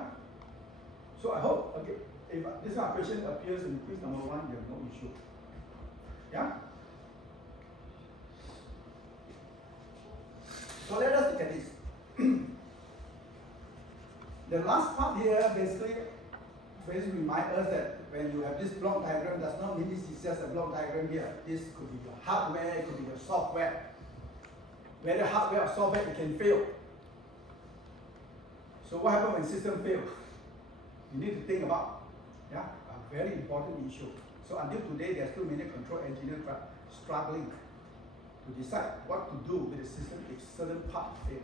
So I hope, okay, if this kind of question appears in quiz number 1, you have no issue. Yeah? So let us look at this. The last part here basically reminds us that when you have this block diagram, does not mean this is just a block diagram here. This could be your hardware, it could be your software. Whether hardware or software, it can fail. So what happens when system fails? You need to think about, yeah, a very important issue. So until today, there are still many control engineers struggling to decide what to do with the system if certain part fails.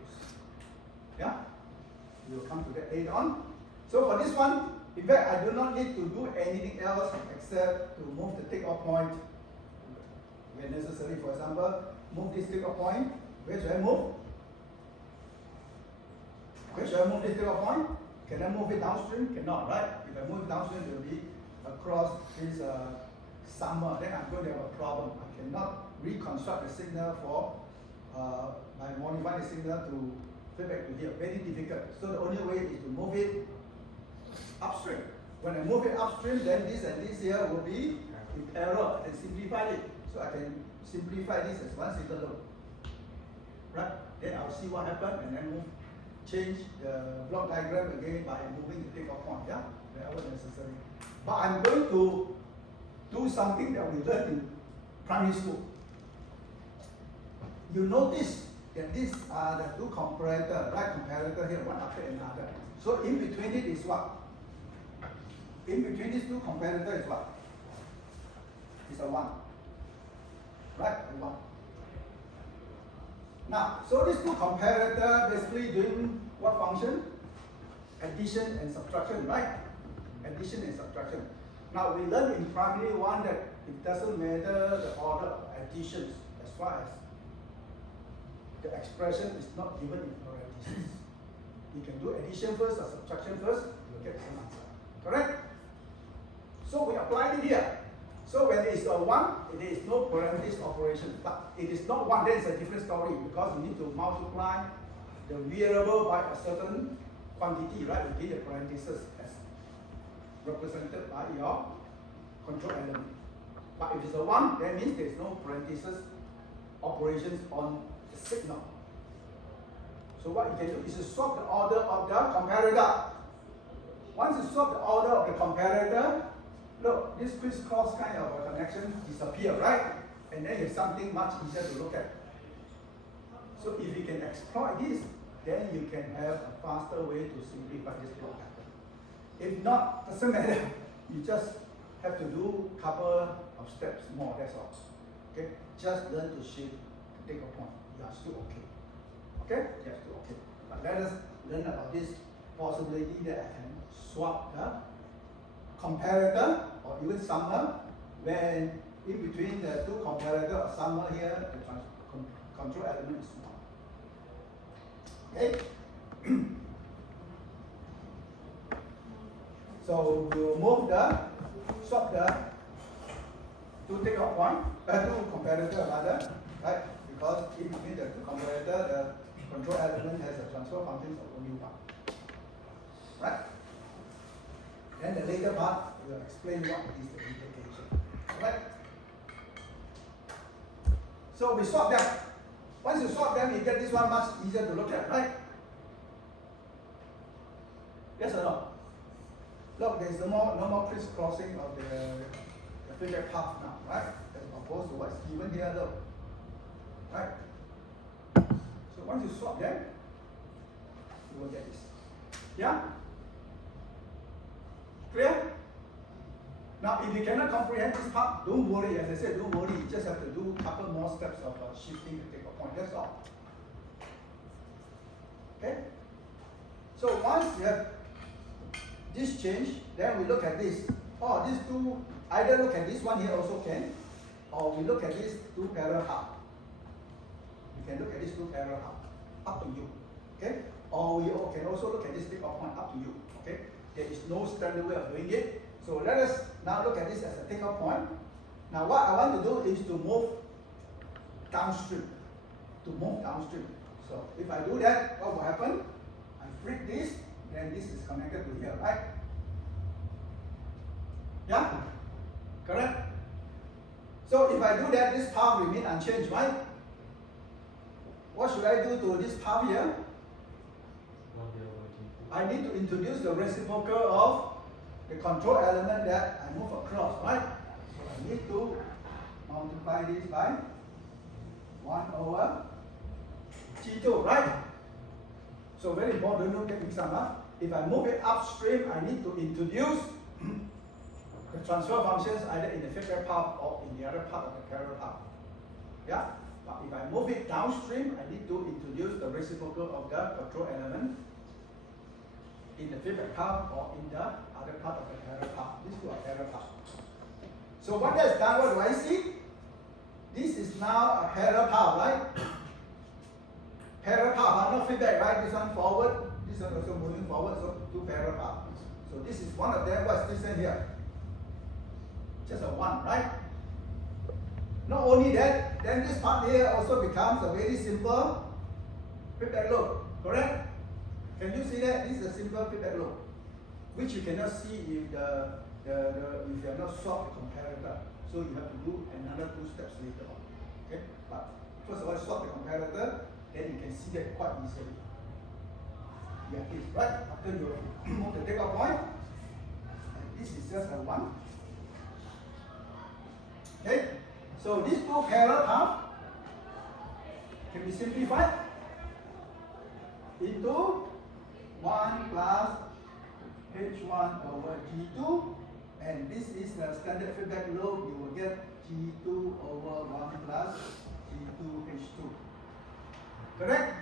Yeah, we will come to that later on. So for this one, in fact, I do not need to do anything else except to move the takeoff point when necessary. For example, move this takeoff point. Where should I move? Where should I move this takeoff point? Can I move it downstream? Cannot, right? If I move it downstream, it will be across this summer. Then I'm going to have a problem. I cannot reconstruct the signal for by modifying the signal to feedback to here. Very difficult. So the only way is to move it upstream. When I move it upstream, then this and this here will be in parallel and simplify it. So I can simplify this as one signal loop. Right? Then I'll see what happens and then change the block diagram again by moving the takeoff point. Yeah? Wherever necessary. But I'm going to do something that we learned in primary school. You notice that these are the two comparators, right? Comparator here, one after another. So in between it is what? In between these two comparators is what? It's a 1. Right? A 1. Now, so these two comparators basically doing what function? Addition and subtraction, right? Addition and subtraction. Now we learned in primary 1 that it doesn't matter the order of additions as far as the expression is not given in parentheses. You can do addition first or subtraction first, you'll get the same answer. Correct? So we applied it here. So when it's a 1, there is no parenthesis operation. But it is not 1, then it's a different story because you need to multiply the variable by a certain quantity, right? Within the parentheses as represented by your control element. But if it's a 1, that means there's no parenthesis operations on the signal. So what you can do is to swap the order of the comparator. Once you swap the order of the comparator, look, this crisscross kind of a connection disappear, right? And then it's something much easier to look at. So if you can exploit this, then you can have a faster way to simplify this block pattern. If not, doesn't matter. You just have to do a couple of steps more, that's all. Okay? Just learn to shift to take a point. You are still okay. Okay? You are still okay. But let us learn about this possibility that I can swap the comparator or even summer when in between the two comparator or summer here, the control element is small. Okay? So we'll move swap the two takeoff point, two comparator rather, right? Because in between the two comparator, the control element has a transfer function of only 1. Right? Then the later part will explain what is the implication. Right? So we swap them. Once you swap them, you get this one much easier to look at, right? Yes or no? Look, there's no more crisscrossing of the feedback path now, right? As opposed to what's given here, look. Right? So once you swap them, you will get this. Yeah? Clear? Now, if you cannot comprehend this part, don't worry. As I said, don't worry. You just have to do a couple more steps of shifting to take a point. That's all. Okay? So once you have this change, then we look at this. Oh, these two, either look at this one here also can. or we look at these two parallel paths. We can look at these two parallel paths, up to you. Okay? Or we can also look at this takeoff point, up to you. Okay? There is no standard way of doing it. So let us now look at this as a takeoff point. Now what I want to do is to move downstream. To move downstream. So if I do that, what will happen? I flip this, then this is connected to here, right? Yeah? Correct? So if I do that, this path remain unchanged, right? What should I do to this path here? I need to introduce the reciprocal of the control element that I move across, right? So I need to multiply this by 1 over G2, right? So very important, don't get mixed up. If I move it upstream, I need to introduce the transfer functions either in the feedback path or in the other part of the parallel path. Yeah? But if I move it downstream, I need to introduce the reciprocal of the control element in the feedback path or in the other part of the parallel path. These two are parallel paths. So when that's done, what do I see? This is now a parallel path, right? Parallel path, not feedback, right? This one forward, this one also moving forward, so two parallel paths. So this is one of them. What's this one here? Just a 1, right? Not only that, then this part here also becomes a very simple feedback loop, correct? Can you see that? This is a simple feedback loop, which you cannot see if if you have not solved the comparator. So you have to do another 2 steps later on. Okay? But first of all, solve the comparator, then you can see that quite easily. Yeah, this, right? After you move the takeoff point, and this is just a 1. Okay? So these two parallel paths can be simplified into 1 plus H1 over G2, and this is the standard feedback loop. You will get G2 over 1 plus G2 H2. Correct?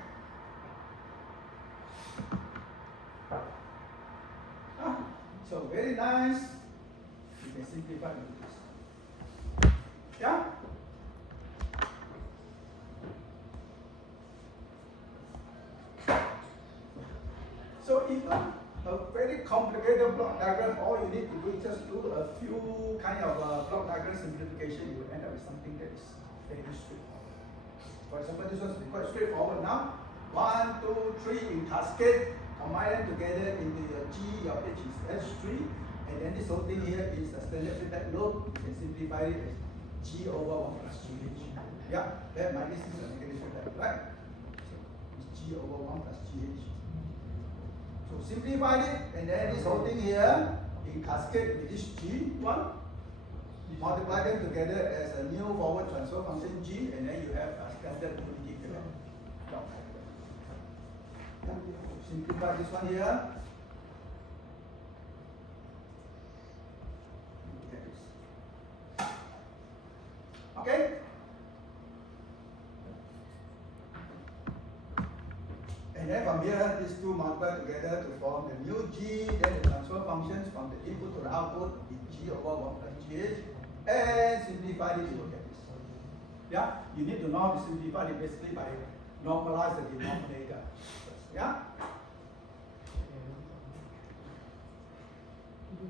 So very nice. You can simplify with this. Yeah? So even a very complicated block diagram, all you need to do is just do a few kind of block diagram simplification. You will end up with something that is very straightforward. For example, this one's quite straightforward now. 1, 2, 3 in cascade, combine them together into your G, your H is H3, and then this whole thing here is a standard feedback loop. You can simplify it as G over 1 plus GH. Yeah, that minus is a negative feedback, right? So it's G over 1 plus GH. So simplify it, and then this whole thing here in cascade with this G1, multiply them together as a new forward transfer function G, and then you have a standard unity feedback. Simplify this one here. Okay? And then from here, these two multiply together to form the new G, then the transfer functions from the input to the output is G over 1 plus GH, and simplify this, you will get this. Yeah? You need to know how to simplify it basically by normalize the denominator. Yeah?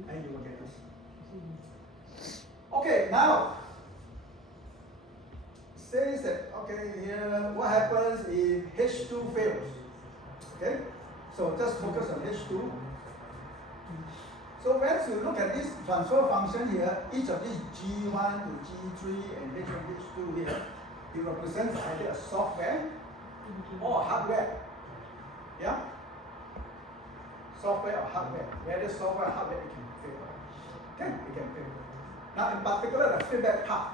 And you will get this. Okay, now says that, okay, here what happens if H2 fails? Okay, so just focus on H2. So once you look at this transfer function here, each of these G1 to G3 and H1, H2 here, it represents either a software or hardware. Yeah? Software or hardware. Whether software or hardware, it can fail. Okay, it can fail. Now in particular, the feedback path.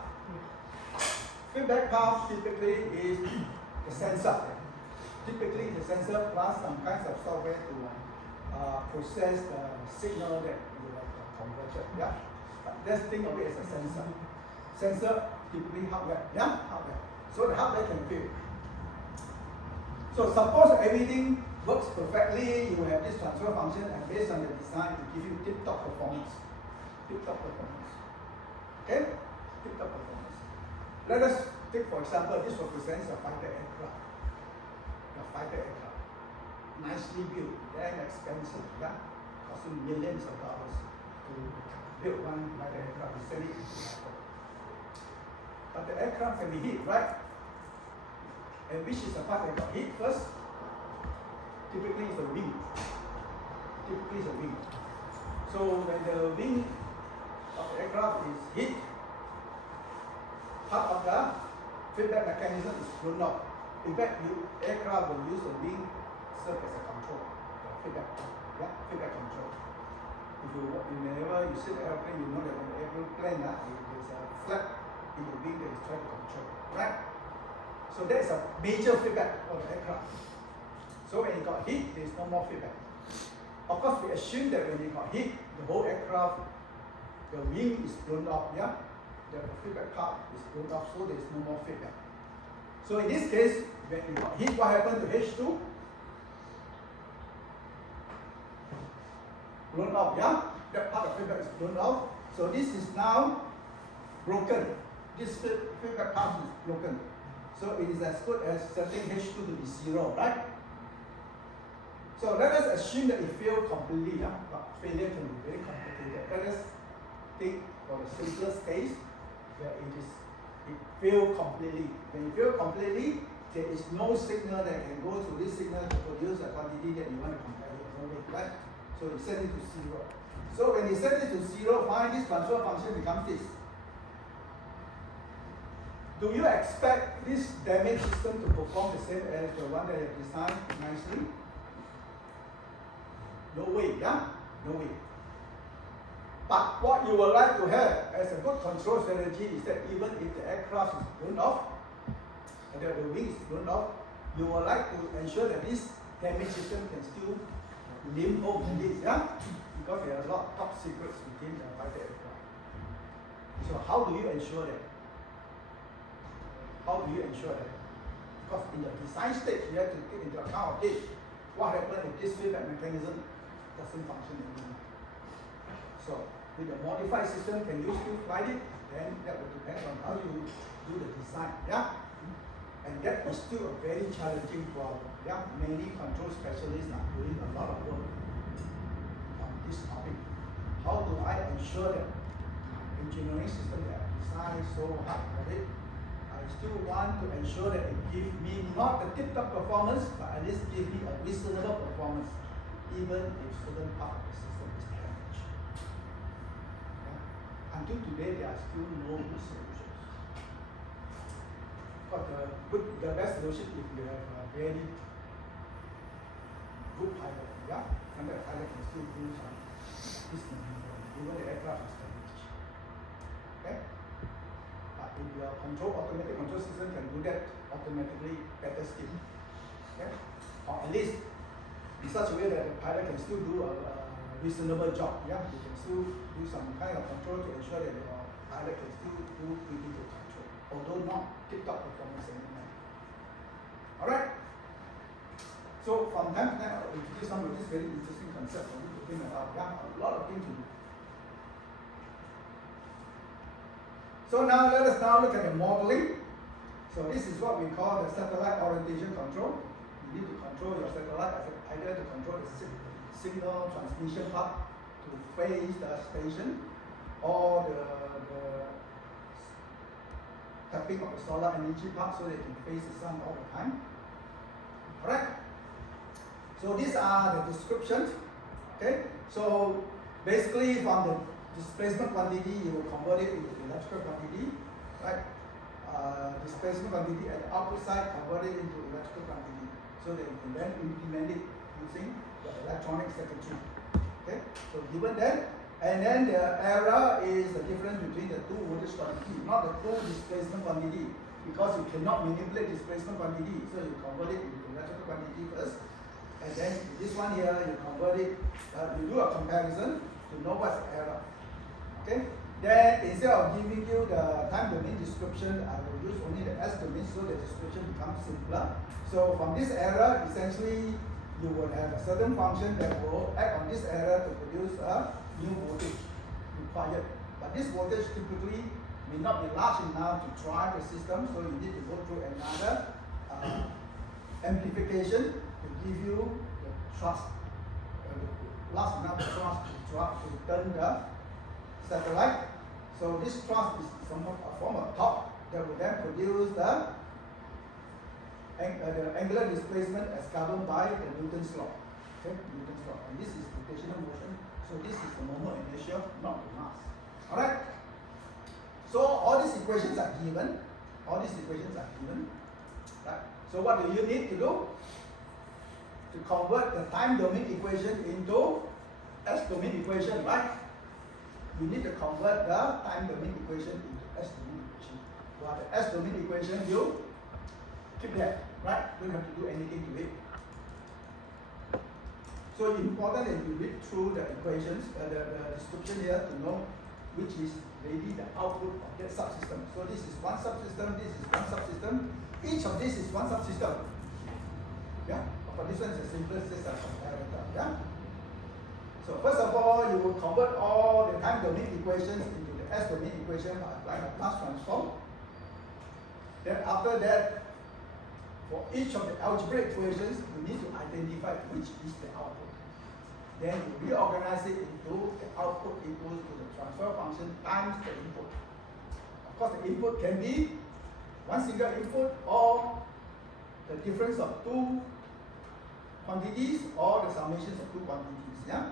Feedback path typically is the sensor. Typically the sensor plus some kinds of software to process the signal that you have converted. Yeah? But let's think of it as a sensor. Sensor typically hardware. Yeah? Hardware. So the hardware can fail. So suppose everything works perfectly, you have this transfer function, and based on the design, it gives you tip-top performance. Tip-top performance. Okay? Tip-top performance. let us take for example, this represents a fighter aircraft. A fighter aircraft. Nicely built, very expensive, yeah? Costing millions of dollars to build one fighter aircraft and send it into the airport. But the aircraft can be hit, right? And which is the part that got hit first? Typically it's the wing. Typically it's the wing. So when the wing of the aircraft is hit, part of the feedback mechanism is blown out. In fact, aircraft will use the wing serve as a control, feedback control. Whenever you see the airplane, you know that when the airplane there's a flap in the wing that is trying to control, right? So that's a major feedback for the aircraft. So when it got hit, there's no more feedback. Of course, we assume that when it got hit, the whole aircraft, the wing is blown off, yeah? The feedback part is blown off, so there's no more feedback. So in this case, when it got hit, what happened to H2? Blown off, yeah? That part of feedback is blown off. So this is now broken. This feedback part is broken. So it is as good as setting H2 to be 0, right? So let us assume that it failed completely, yeah? But failure can be very complicated. Let us think for the simplest case where it failed completely. When it failed completely, there is no signal that can go to this signal to produce a quantity that you want to compare it, no way, right? So you set it to 0. So when you set it to 0, find this transfer function becomes this. Do you expect this damage system to perform the same as the one that you have designed nicely? No way, yeah? No way. But what you would like to have as a good control strategy is that even if the aircraft is blown off, and the wing is blown off, you would like to ensure that this damage system can still limp over this, yeah? Because there are a lot of top secrets within the fighter aircraft. So how do you ensure that? How do you ensure that? Because in the design stage, you have to take into account, okay, what happens if this feedback mechanism doesn't function anymore? So, with the modified system, can you still fly it? Then that will depend on how you do the design, yeah? And that is still a very challenging problem, yeah? Many control specialists are doing a lot of work on this topic. How do I ensure that my engineering system that I designed so hard for it, I still want to ensure that it gives me not the tip-top performance, but at least give me a reasonable performance, even if certain part of the system is damaged. Yeah? Until today, there are still no good solutions. But the best solution if you have a very good pilot, yeah, and that pilot can still do some business, even the aircraft is damaged. Okay? But if your automatic control system can do that automatically, better still. Okay? Or at least in such a way that the pilot can still do a reasonable job. Yeah? You can still do some kind of control to ensure that your pilot can still do pretty good control, although not tip-top performance anymore. Alright? So from time to time, I'll introduce some of these very interesting concepts for you to think about. Yeah? A lot of things to do. So now let us now look at the modeling. So this is what we call the satellite orientation control. You need to control your satellite either to control the signal transmission part to face the station, or the tapping of the solar energy part so that you can face the sun all the time. Alright? So these are the descriptions. Okay? So basically from the displacement quantity, you will convert it into electrical quantity, right? Displacement quantity at the output side, convert it into electrical quantity, so that you can then implement it using the electronic circuitry. Okay, so given that, and then the error is the difference between the two voltage quantity, not the two displacement quantity, because you cannot manipulate displacement quantity, so you convert it into electrical quantity first, and then this one here you convert it, you do a comparison to know what's the error. Okay, then instead of giving you the time domain description, I will use only the S domain so the description becomes simpler. So from this error, essentially you will have a certain function that will act on this error to produce a new voltage required. But this voltage typically may not be large enough to drive the system, so you need to go through another amplification to give you the thrust, large enough thrust to turn the satellite. So this thrust is somewhat a form of torque that will then produce the angular displacement as governed by the Newton's law. Okay, Newton's law. And this is rotational motion. So this is the moment inertia, not the mass. Alright? So all these equations are given. Right? So what do you need to do? To convert the time domain equation into S domain equation, right? You need to convert the time domain equation into S domain equation. Well, the S domain equation, you keep that, right? Don't have to do anything to it. So important that you read through the equations, the description here to know which is really the output of that subsystem. So this is one subsystem, this is one subsystem. Each of these is one subsystem. Yeah? For this one is the simplest, just a comparator. Yeah? So first of all, you will convert all the time domain equations into the S domain equation by applying a class transform. Then after that, for each of the algebraic equations, you need to identify which is the output. Then you reorganize it into the output equals to the transfer function times the input. Of course, the input can be one single input or the difference of two quantities or the summations of two quantities. Yeah?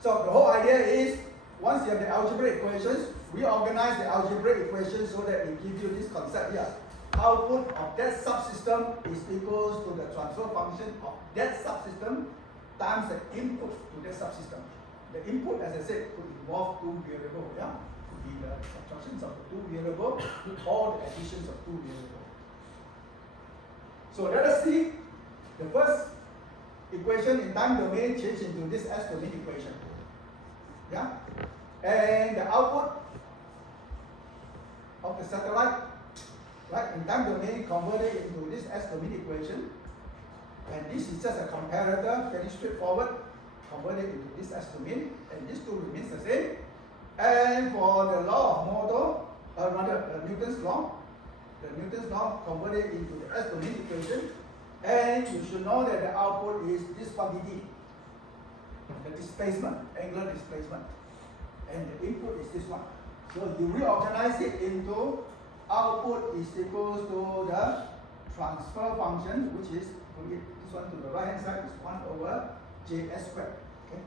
So the whole idea is, once you have the algebraic equations, reorganize the algebraic equations so that it gives you this concept here. Output of that subsystem is equals to the transfer function of that subsystem times the input to that subsystem. The input, as I said, could involve two variables. Yeah? Could be the subtractions of the two variables or the additions of two variables. So let us see the first equation in time domain change into this S domain equation. Yeah? And the output of the satellite, right, in time domain converted into this S domain equation. And this is just a comparator, very straightforward, converted into this S domain, and these two remains the same. And for the law of model, rather Newton's law converted into the S domain equation. And you should know that the output is this quantity, the displacement, angular displacement. And the input is this one. So you reorganize it into output is equals to the transfer function, which is, this one to the right hand side is 1 over Js squared. Okay?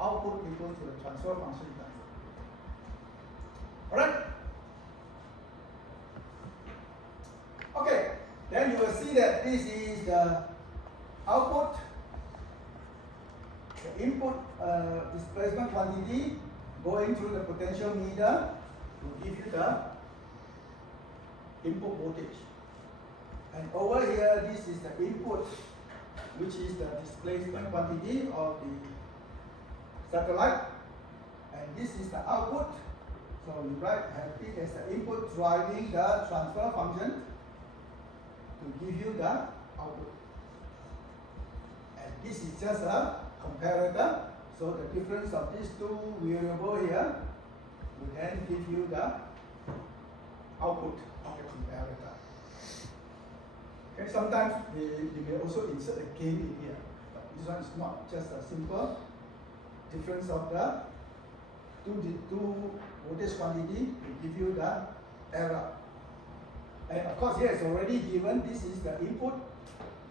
Output equals to the transfer function. Alright? Okay, then you will see that this is the output, the input displacement quantity going through the potentiometer to give you the input voltage. And over here, this is the input, which is the displacement quantity of the satellite. And this is the output. So you have it as the input driving the transfer function to give you the output. And this is just a comparator. So the difference of these two variables here will then give you the output of the comparator. Okay, sometimes they may also insert a gain in here, but this one is not, just a simple difference of the two voltage quantity will give you the error. And of course here it's already given, this is the input,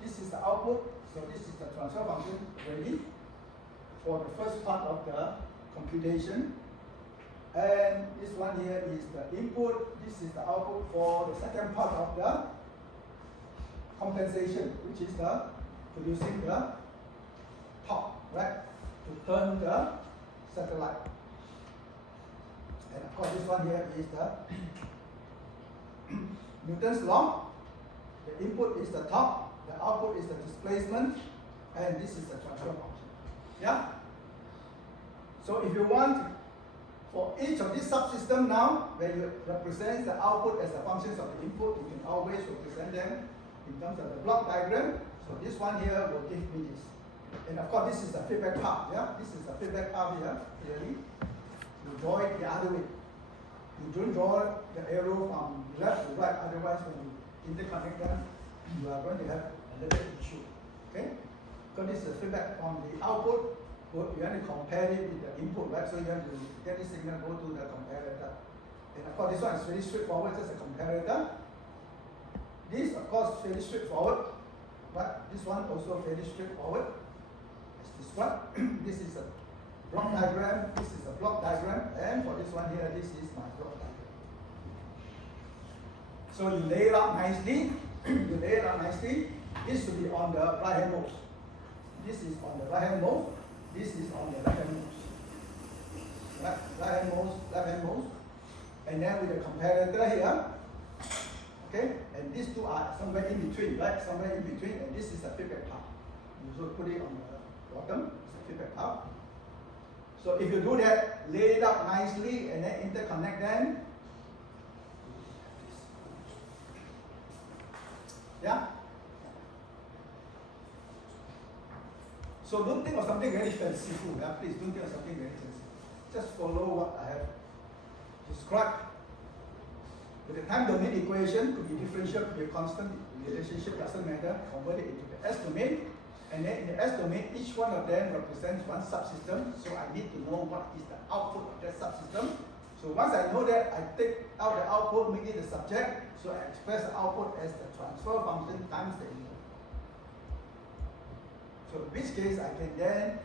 this is the output, so this is the transfer function ready for the first part of the computation. And this one here is the input, this is the output for the second part of the compensation, which is the producing the torque, right, to turn the satellite. And of course this one here is the Newton's law. The input is the torque, the output is the displacement, and this is the transfer function. Yeah? So if you want, for each of these subsystems now, where you represent the output as the functions of the input, you can always represent them in terms of the block diagram. So this one here will give me this. And of course this is the feedback path, yeah? This is the feedback path here, clearly. You draw it the other way. You don't draw the arrow from left to right, otherwise when you interconnect them, you are going to have a little issue. Okay? Because this is a feedback on the output, you have to compare it with the input, right? So you have to get this signal go to the comparator. And of course, this one is very straightforward, just a comparator. This, of course, fairly straightforward, but this one also fairly straightforward. As this one, this is a block diagram, this is a block diagram, and for this one here, this is my block diagram. So you lay it out nicely, you lay it out nicely. This should be on the right hand most. This is on the right hand most, this is on the left hand most. Right hand most, left hand most. And then with the comparator here, okay, and these two are somewhere in between, right? Somewhere in between, and this is a feedback part. You should put it on the bottom, it's a feedback part. So if you do that, lay it out nicely and then interconnect them. Yeah? So don't think of something very fanciful, yeah? Please don't think of something very fanciful. Just follow what I have described. With the time domain equation, could be differential, could be a constant relationship, doesn't matter. Convert it into the S domain. And then in the S domain, each one of them represents one subsystem. So I need to know what is the output of that subsystem. So once I know that, I take out the output, make it the subject. So I express the output as the transfer function times the input. So in which case, I can then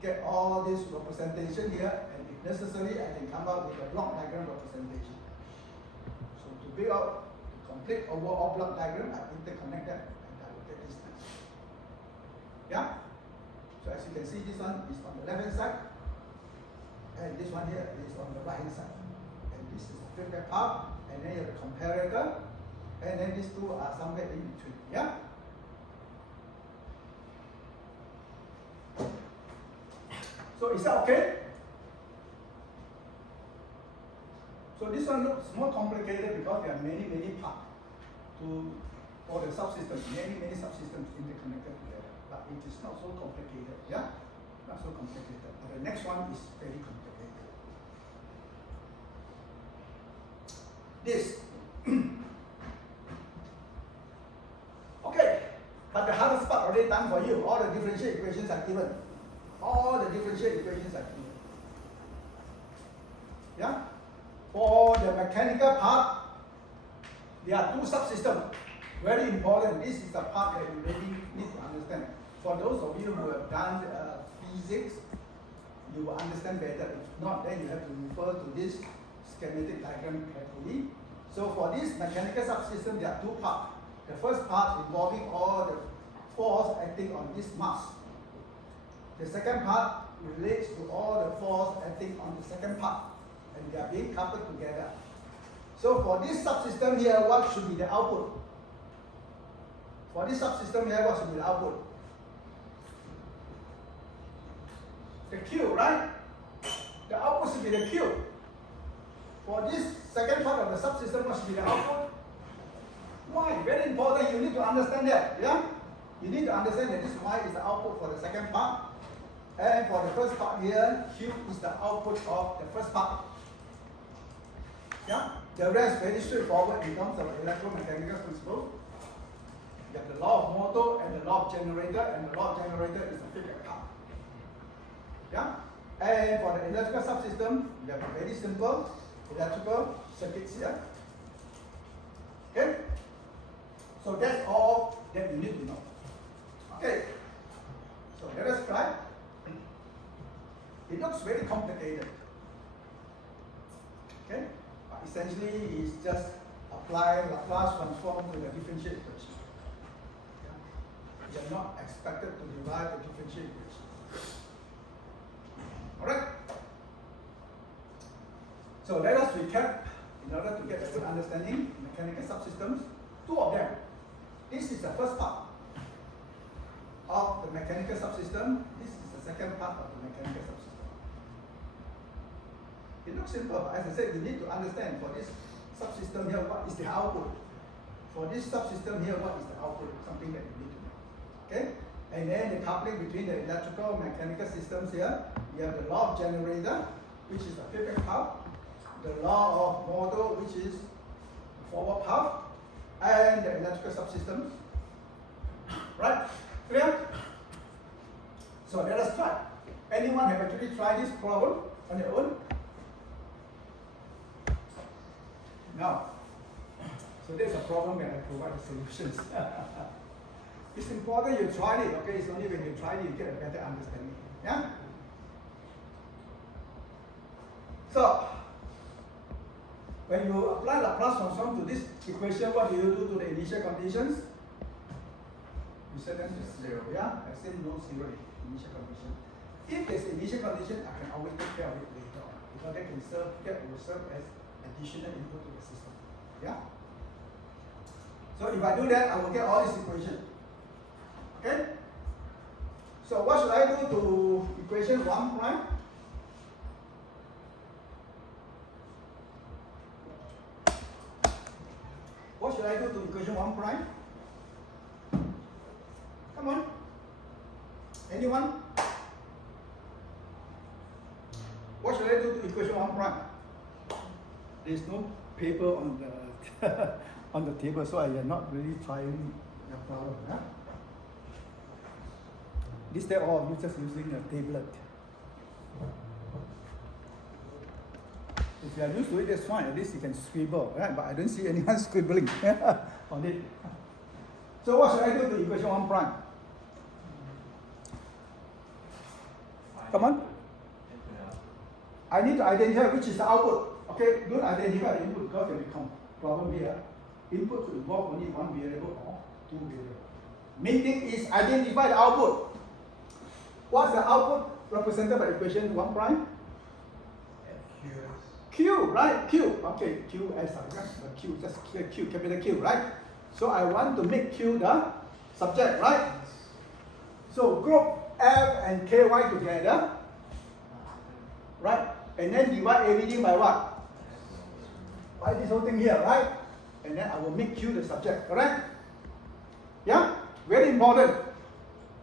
get all this representation here, and if necessary, I can come up with a block diagram representation. So to build out the complete overall block diagram, I interconnect that, and I will get this nice. Yeah? So as you can see, this one is on the left hand side, and this one here is on the right hand side. And this is the feedback part, and then you have the comparator, and then these two are somewhere in between. Yeah? So is that okay? So this one looks more complicated because there are many parts for the subsystems, many subsystems interconnected together. But it is not so complicated, yeah? Not so complicated. But the next one is very complicated. This. Okay, but the hardest part already done for you. All the differential equations are given. All the differential equations are given. Yeah? For the mechanical part, there are two subsystems. Very important. This is the part that you really need to understand. For those of you who have done physics, you will understand better. If not, then you have to refer to this schematic diagram carefully. So for this mechanical subsystem, there are two parts. The first part involving all the force acting on this mass. The second part relates to all the force acting on the second part, and they are being coupled together. So for this subsystem here, what should be the output? For this subsystem here, what should be the output? The Q, right? The output should be the Q. For this second part of the subsystem, what should be the output? Y, very important, you need to understand that, yeah? You need to understand that this Y is the output for the second part. And for the first part here, Q is the output of the first part. Yeah? The rest very straightforward in terms of electromechanical principles. You have the law of motor and the law of generator, and the law of generator is the feedback part. Yeah? And for the electrical subsystem, you have a very simple electrical circuits here. Okay? So that's all that you need to know. Okay. So let us try. It looks very complicated. Okay? But essentially, it's just apply Laplace transform to the differential equation. Yeah? You are not expected to derive the differential equation. Alright? So let us recap in order to get a good understanding of mechanical subsystems. Two of them. This is the first part of the mechanical subsystem. This is the second part of the mechanical subsystem. It looks simple, but as I said, you need to understand for this subsystem here, what is the output. For this subsystem here, what is the output? Something that you need to know. Okay? And then the coupling between the electrical and mechanical systems here, you have the law of generator, which is the feedback part. the law of motor, which is forward path, and the electrical subsystems. Right? Clear? So let us try. Anyone have actually tried this problem on their own? No. So there's a problem when I provide the solutions. It's important you try it, okay? It's only when you try it you get a better understanding. Yeah? So, when you apply Laplace transform to this equation, what do you do to the initial conditions? You set them to 0, yeah? I say no 0 initial condition. If there's initial condition, I can always take care of it later on, because that will serve as additional input to the system. Yeah? So if I do that, I will get all this equation. Okay? So what should I do to equation 1 prime? What should I do to equation 1 prime? Come on. Anyone? What should I do to equation 1 prime? There is no paper on the on the table, so I am not really trying the problem. Huh? This day all of you just using a tablet. If you are used to it, that's fine. At least you can scribble, right? But I don't see anyone scribbling on it. So what should I do to equation 1 prime? Come on. I need to identify which is the output. Okay, don't identify the input because there will become problem here. Input should involve only one variable or two variables. Main thing is identify the output. What's the output represented by equation 1 prime? Q, right? Q. Okay, Q as a Q, just Q, capital Q, right? So I want to make Q the subject, right? So group F and KY together, right? And then divide everything by what? By this whole thing here, right? And then I will make Q the subject, correct? Yeah? Very important.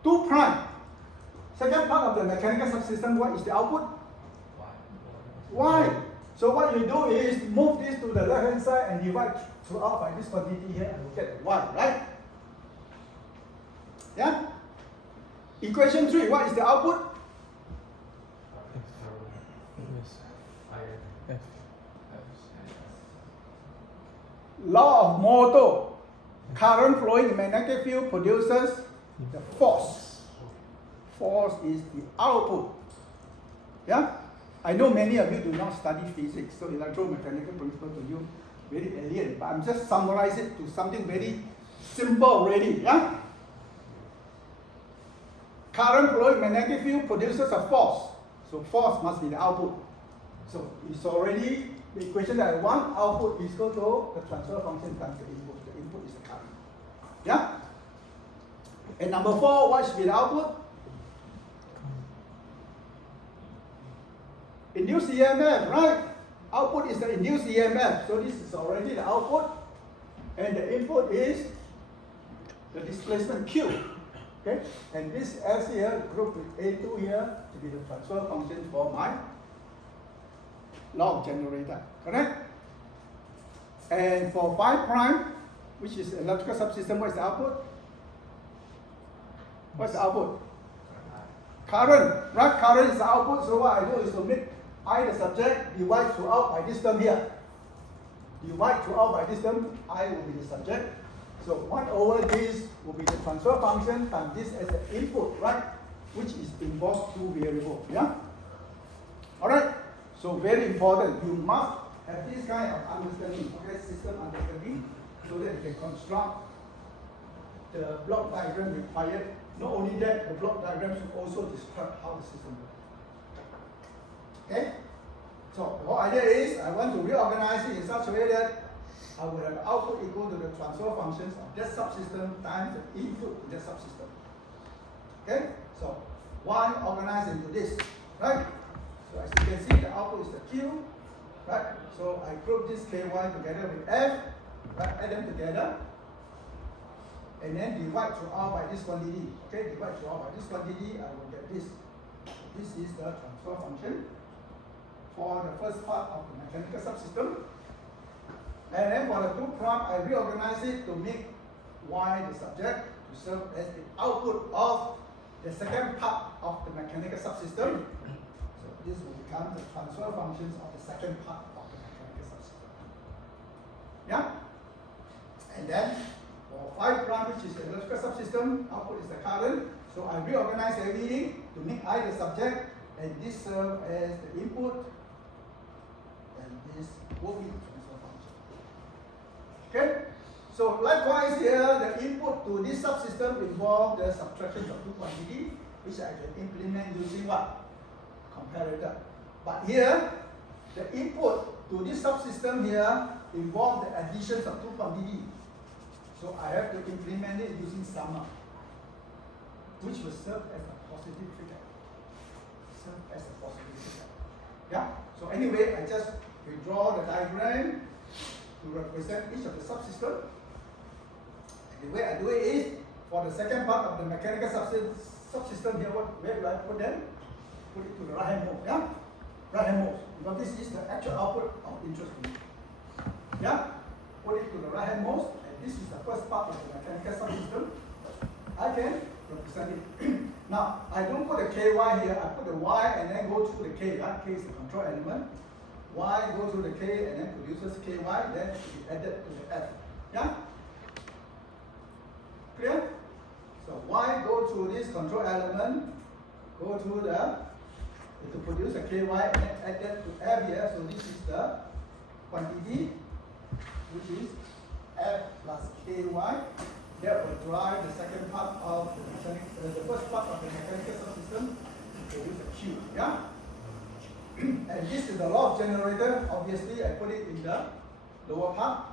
2 prime. Second part of the mechanical subsystem, what is the output? Y. So what you do is move this to the left hand side and divide throughout by this quantity here and you get Y, right? Yeah? Equation 3, what is the output? Law of motor. Current flowing in magnetic field produces the force. Force is the output. Yeah? I know many of you do not study physics, so electromechanical principle to you very alien, but I'm just summarizing it to something very simple already. Yeah? Current flowing magnetic field produces a force. So force must be the output. So it's already the equation that I want, output is equal to the transfer function times the input. The input is the current. Yeah? And number 4, what should be the output? Induced EMF, right? Output is the induced EMF. So this is already the output. And the input is the displacement Q. Okay? And this S here, grouped with A2 here, to be the transfer function for my law of generator. Correct? And for 5 prime, which is electrical subsystem, what is the output? What's the output? Current, right? Current is the output. So what I do is to make I the subject, divide throughout by this term here. Divide throughout by this term, I will be the subject. So 1 over this will be the transfer function times this as the input, right? Which is involves 2 variables. Yeah? Alright? So very important. You must have this kind of understanding, okay, system understanding, so that you can construct the block diagram required. Not only that, the block diagram should also describe how the system works. Okay? So the whole idea is I want to reorganize it in such a way that I will have output equal to the transfer functions of that subsystem times the input in that subsystem. Okay? So one organized into this, right? So as you can see, the output is the Q, right? So I group this KY together with F, right? Add them together, and then divide throughout by this quantity. Okay? Divide throughout by this quantity, I will get this. This is the transfer function for the first part of the mechanical subsystem. And then for the 2 prime, I reorganize it to make Y the subject to serve as the output of the second part of the mechanical subsystem. So this will become the transfer functions of the second part of the mechanical subsystem. Yeah? And then for 5 prime, which is the electrical subsystem, output is the current. So I reorganize everything to make I the subject, and this serves as the input, and this will be the transfer function. Okay? So likewise here, the input to this subsystem involves the subtraction of 2 quantities, which I can implement using what? Comparator. But here, the input to this subsystem here involves the addition of 2 quantities. So I have to implement it using summer, which will serve as a positive figure. Serve as a positive figure. Yeah? So anyway, I just redraw the diagram to represent each of the subsystems. The way I do it is, for the second part of the mechanical subsystem here, where do I put them? Put it to the right hand most, yeah? Right hand most, because this is the actual output of interest to me. Yeah? Put it to the right hand most, and this is the first part of the mechanical subsystem. I can represent it. Now, I don't put the ky here, I put the y and then go through the k, right? K is the control element. Y goes through the k and then produces ky, then it is added to the f. Yeah? Clear? So y go through this control element, go through to produce a ky and then add that to f here. So this is the quantity, which is f plus ky. That will drive the second part of the first part of the mechanical subsystem to produce a Q. Yeah? And this is the law of generator. Obviously, I put it in the lower part.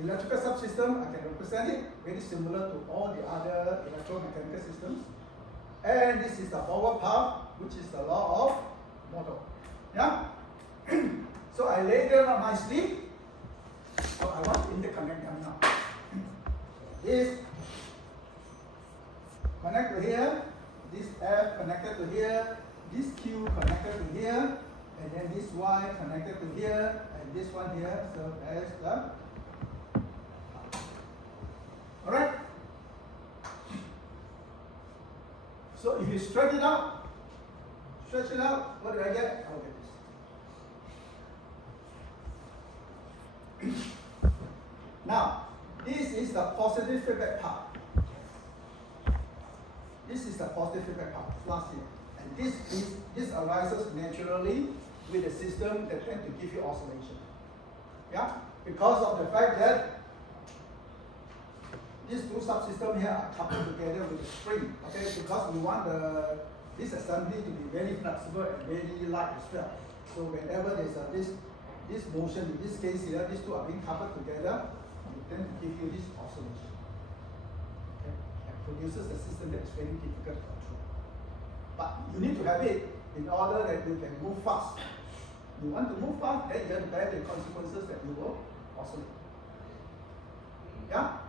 Electrical subsystem, I can represent it very similar to all the other electromechanical systems. And this is the forward part, which is the law of motor. Yeah? So I lay them out nicely. So I want to interconnect them now. This connect to here, this F connected to here, this Q connected to here, and then this Y connected to here, and this one here serves as the. Alright? So if you stretch it out, what do I get? I'll get this. Now, this is the positive feedback part. This is the positive feedback part, last year. And this arises naturally with a system that tends to give you oscillation. Yeah? Because of the fact that these 2 subsystems here are coupled together with a spring. Okay, because we want this assembly to be very flexible and very light as well. So whenever there's this motion, in this case here, these 2 are being coupled together, then to give you this oscillation. Okay? And produces a system that is very difficult to control. But you need to have it in order that you can move fast. You want to move fast, then you have to bear the consequences that you will oscillate. Yeah?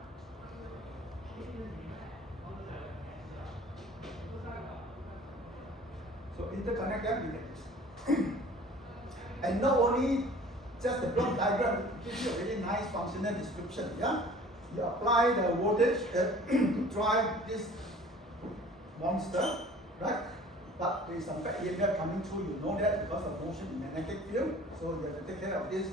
So interconnect them, you get this. And not only just the block diagram gives you a very nice functional description. Yeah, you apply the voltage to drive this monster, right? But there is some back EMF coming through. You know that because of motion in magnetic field. So you have to take care of this.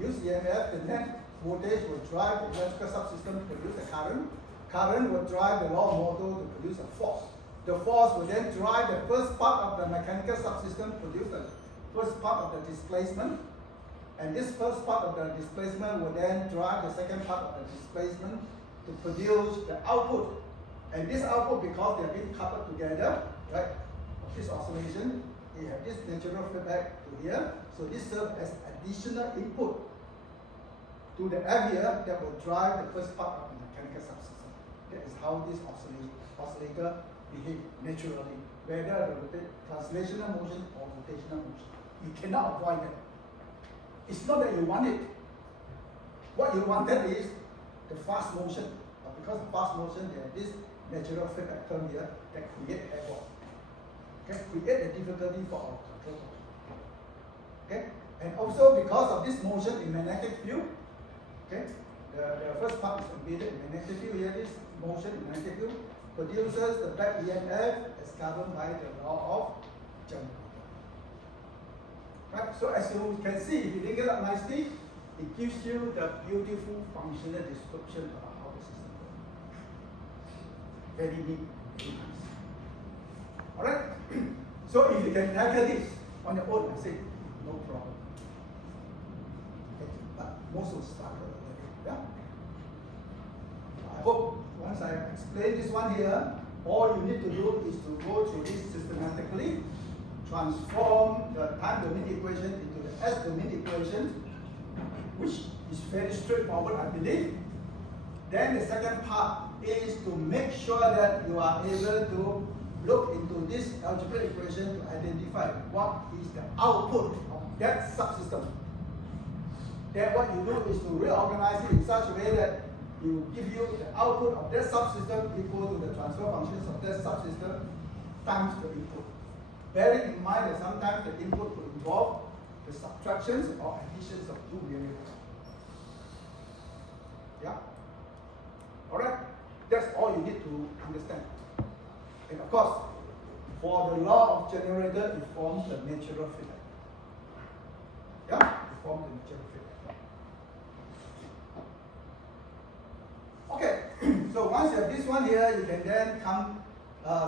Use EMF. The net voltage will drive the electrical subsystem to produce a current. Current will drive the law motor to produce a force. The force will then drive the first part of the mechanical subsystem to produce the first part of the displacement. And this first part of the displacement will then drive the second part of the displacement to produce the output. And this output, because they are being coupled together, right? This oscillation, you have this natural feedback to here. So this serves as additional input to the area that will drive the first part of the mechanical subsystem. That is how this oscillator behaves naturally, whether the translational motion or rotational motion. You cannot avoid that. It's not that you want it. What you wanted is the fast motion. But because of fast motion, there is this natural feedback term here that create airborne. Okay, create a difficulty for our control. Okay, and also because of this motion in magnetic field, okay, the first part is embedded in magnetic field. Here, this motion in magnetic field produces the back EMF as governed by the law of generator. Right, so as you can see, if you link it up nicely, it gives you the beautiful functional description of how the system works. Very neat, very nice. Alright? So if you can tackle this on your own, I say, no problem. Okay. But most will start already. Yeah? I hope once I explain this one here, all you need to do is to go through this systematically, transform the time domain equation into the S domain equation, which is very straightforward, I believe. Then the second part is to make sure that you are able to look into this algebraic equation to identify what is the output of that subsystem. Then what you do is to reorganize it in such a way that you give you the output of that subsystem equal to the transfer functions of that subsystem times the input. Bearing in mind that sometimes the input will involve the subtractions or additions of two variables. Yeah? Alright? That's all you need to understand. And of course, for the law of generator, it forms the natural feedback. Yeah? It forms the natural feedback. Okay, so once you have this one here, you can then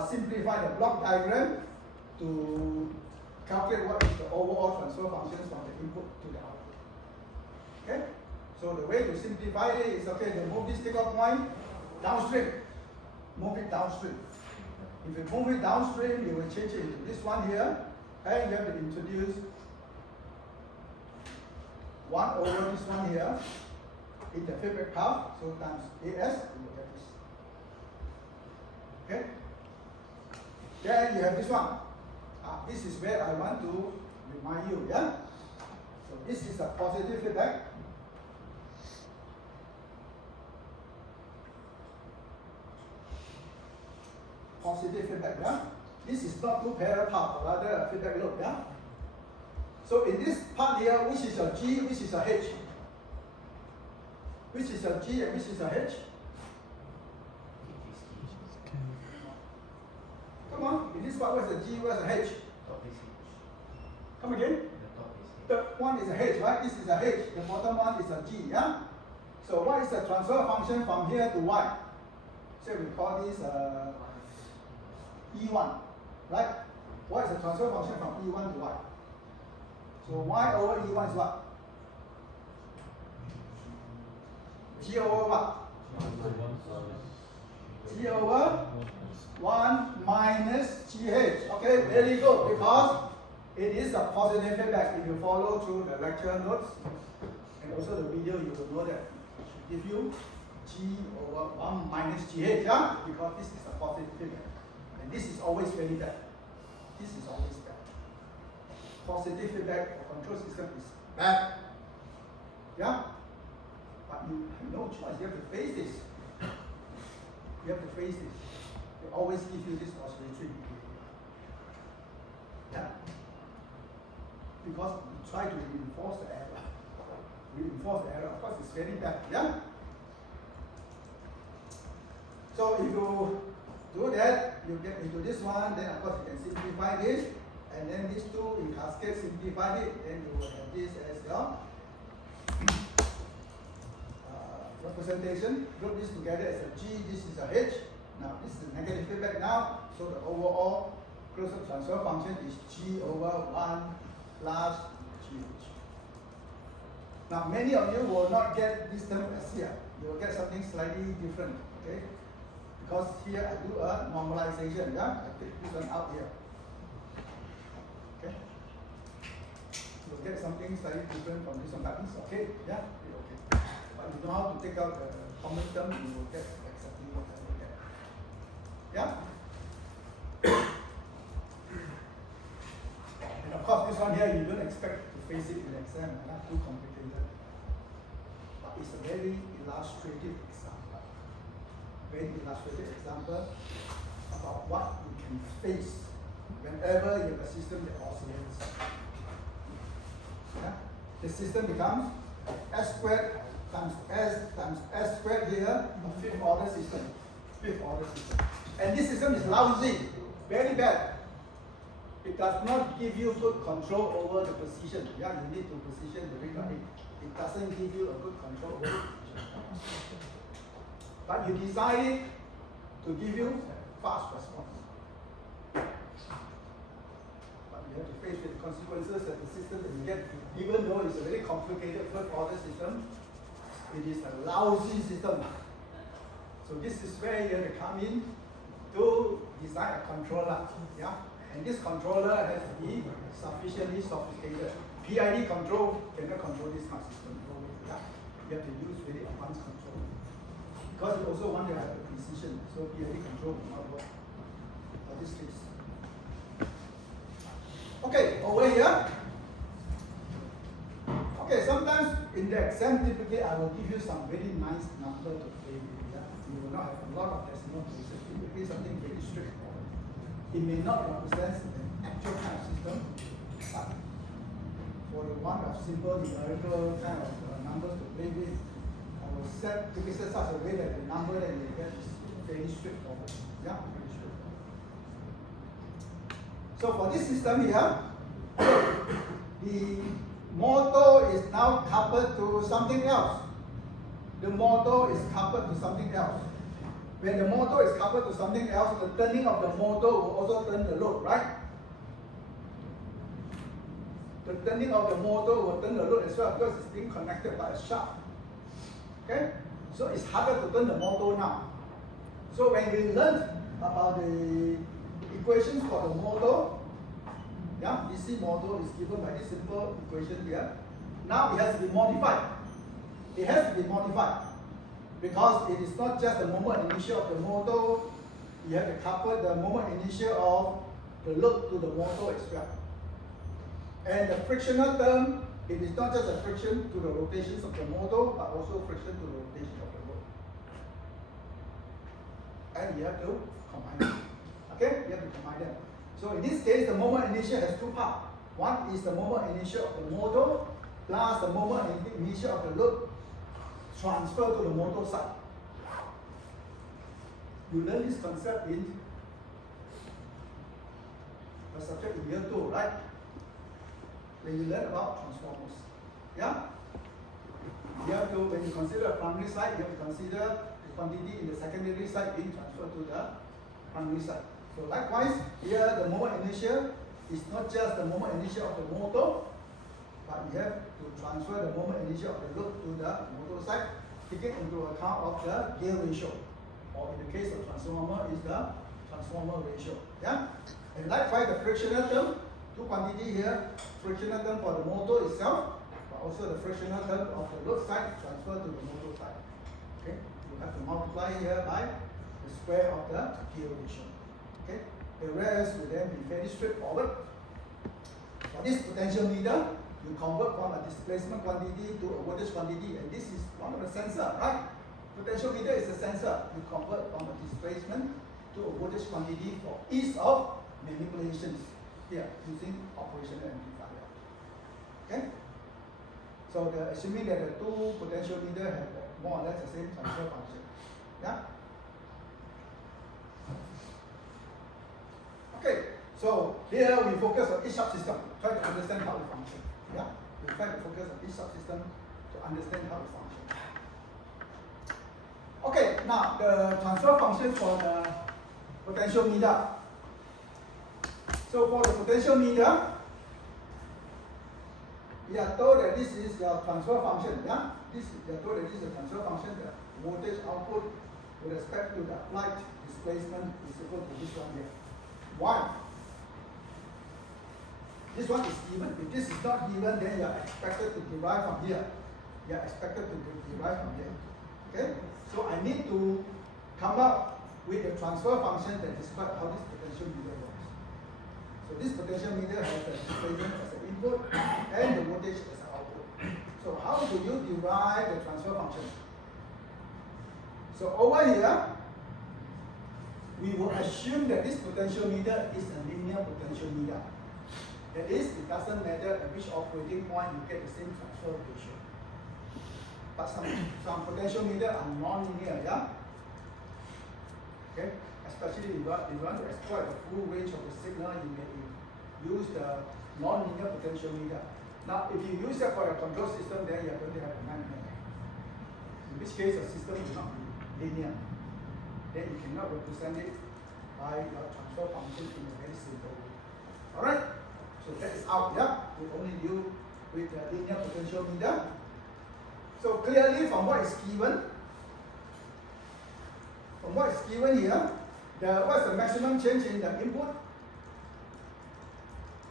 simplify the block diagram to calculate what is the overall transfer functions from the input to the output. Okay? So the way to simplify it is, okay, to move this takeoff point downstream. Move it downstream. If you move it downstream, you will change it into this one here, and you have to introduce 1 over this one here in the feedback path, so times AS, you will get this. Okay? Then you have this one. This is where I want to remind you, yeah? So this is a positive feedback. Positive feedback, yeah? This is not two parallel paths, rather a feedback loop, yeah? So in this part here, which is a G, which is a H? Which is a G and which is a H? Come on, in this part, where's the G, where's the H? Come again? The one is a H, right? This is a H. The bottom one is a G, yeah? So what is the transfer function from here to Y? So we call this E1, right? What is the transfer function from E1 to Y? So Y over E1 is what? G over what? G over 1 minus GH. Okay, very good, because it is a positive feedback. If you follow through the lecture notes and also the video, you will know that it should give you G over 1 minus GH, yeah? Because this is a positive feedback. And this is always very bad. This is always bad. Positive feedback for control system is bad. Yeah? But you have no choice. You have to face this. You have to face this. They always give you this oscillatory behavior. Yeah? Because you try to reinforce the error. Reinforce the error. Of course, it's very bad. Yeah? So if you do that, you get into this one, then of course you can simplify this, and then these two in cascade simplify it, then you will have this as your representation. Group this together as a G, this is a H. Now this is negative feedback now, so the overall closed transfer function is G over 1 plus GH. Now many of you will not get this term as here. You will get something slightly different, okay? Because here I do a normalization, yeah? I take this one out here. Okay? You'll get something slightly different from this one, but it's okay, yeah? It's okay. But you know how to take out the common term, you will get exactly what I will get. Yeah? And of course, this one here, you don't expect to face it in the exam, not too complicated. But it's a very illustrative example. Very illustrative example about what you can face whenever you have a system that oscillates. Yeah? The system becomes S squared times S squared here, a fifth order system. Fifth order system. And this system is lousy, very bad. It does not give you good control over the position. Yeah, you need to position the ring right. It doesn't give you a good control over the position. But you decided to give you fast response. But you have to face with the consequences that the system that you get, even though it's a very complicated first order system, it is a lousy system. So this is where you have to come in to design a controller. Yeah? And this controller has to be sufficiently sophisticated. PID control cannot control this kind of system. Yeah? You have to use very advanced control. Because you also want to have a precision, so PID control will not work for this case. Okay, over here. Okay, sometimes in the exam, typically I will give you some very nice number to play with. Yeah? You will not have a lot of decimal places. It will be something very straightforward. It may not represent an actual kind of system, but for the one of simple numerical kind of numbers to play with, I will set such a way that the number that you get is very straightforward. Yeah, very straightforward. So for this system here, the motor is now coupled to something else. The motor is coupled to something else. When the motor is coupled to something else, the turning of the motor will also turn the load, right? The turning of the motor will turn the load as well because it's being connected by a shaft. Okay? So it's harder to turn the motor now. So when we learned about the equations for the motor, yeah, DC motor is given by this simple equation here. Now it has to be modified. It has to be modified. Because it is not just the moment initial of the motor, you have to couple the moment initial of the load to the motor as well. And the frictional term, it is not just a friction to the rotations of the motor, but also friction to the rotation of the load. And you have to combine them. Okay? You have to combine them. So in this case, the moment initial has two parts. One is the moment initial of the motor, plus the moment initial of the load, transfer to the motor side. You learn this concept in the subject in year 2, right? When you learn about transformers. Yeah? You have to, when you consider a primary side, you have to consider the quantity in the secondary side being transferred to the primary side. So likewise, here the moment initial is not just the moment initial of the motor, but you have to transfer the moment initial of the load to the motor side, taking into account of the gear ratio, or in the case of transformer is the transformer ratio. Yeah? And likewise, the frictional term, two quantity here, frictional term for the motor itself, but also the frictional term of the load side transferred to the motor side. Okay? You have to multiply here by the square of the gear ratio. Okay? The rest will then be very straightforward. For this potential meter, you convert from a displacement quantity to a voltage quantity, and this is one of the sensor, right? Potential meter is a sensor. You convert from a displacement to a voltage quantity for ease of manipulations here using operational amplifier. Okay? So assuming that the two potential meter have more or less the same transfer function. Yeah? Okay, so here we focus on each subsystem, try to understand how it functions. Yeah? We try to focus on each subsystem to understand how it functions. Okay, now the transfer function for the potential meter. So for the potential meter, we are told that this is the transfer function. Yeah? We are told that this is the transfer function, the voltage output with respect to the applied displacement is equal to this one here. Why? This one is given. If this is not given, then you are expected to derive from here. You are expected to derive from here. Okay? So I need to come up with a transfer function that describes how this potential meter works. So this potential meter has the displacement as an input and the voltage as an output. So how do you derive the transfer function? So over here, we will assume that this potential meter is a linear potential meter. That is, it doesn't matter at which operating point you get the same transfer ratio. But some potentiometer are non-linear, yeah? Okay? Especially if you want to exploit the full range of the signal, you may use the non-linear potentiometer. Now, if you use that for a control system, then you're going to have a nightmare. In which case, the system will not be linear. Then you cannot represent it by your transfer function in a very simple way. Alright? So that is out, yeah? We only deal with the linear potentiometer. So clearly from what is given, here, what's the maximum change in the input?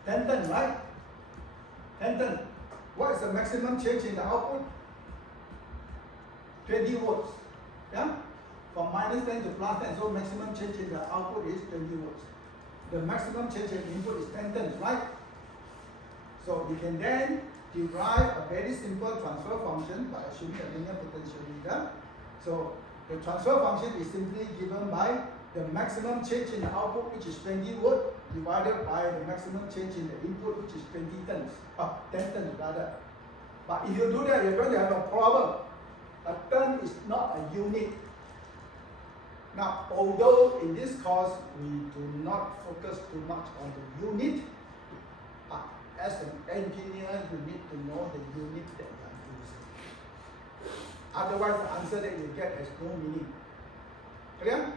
10 turn, right? 10 turn. What is the maximum change in the output? 20 volts. Yeah? From minus 10 to plus 10, so maximum change in the output is 20 volts. The maximum change in input is 10 turns, right? So we can then derive a very simple transfer function by assuming a linear potentiometer. So the transfer function is simply given by the maximum change in the output, which is 20 volt, divided by the maximum change in the input, which is 20 turns, 10 turns rather. But if you do that, you're going to have a problem. A turn is not a unit. Now, although in this course we do not focus too much on the unit, as an engineer, you need to know the unit that you are using. Otherwise, the answer that you get has no meaning. Clear?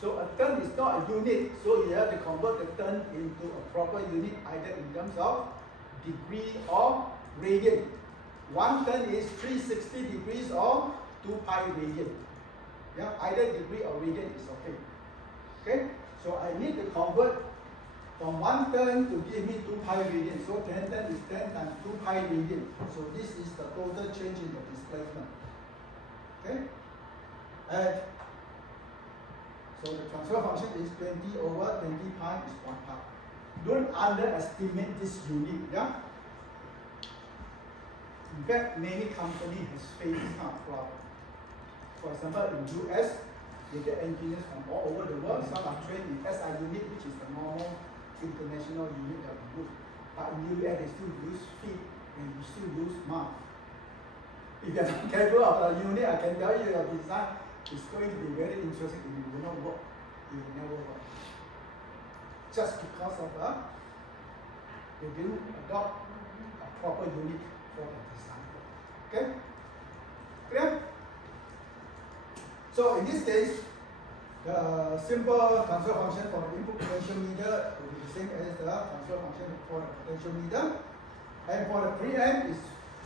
So a turn is not a unit, so you have to convert the turn into a proper unit, either in terms of degree or radian. One turn is 360 degrees or 2 pi radian. Yeah, either degree or radian is okay. Okay, so I need to convert from 1 turn to give me 2 pi radian. So 10 turn is 10 times 2 pi radian. So this is the total change in the displacement. Okay, and so the transfer function is 20 over 20 pi is 1 pi. Don't underestimate this unit. Yeah. In fact, many companies have faced this kind of problem. For example, in US, you get engineers from all over the world. Some are trained in SI unit, which is the normal international unit that we use. But in US, they still use feet and you still use mouth. If you're not capable of a unit, I can tell you your design is going to be very interesting. It will not work. It will never work. Just because of they didn't adopt a proper unit for the design. Okay? Clear? So in this case, the simple transfer function for the input potentiometer will be the same as the transfer function for the potentiometer. And for the preamp is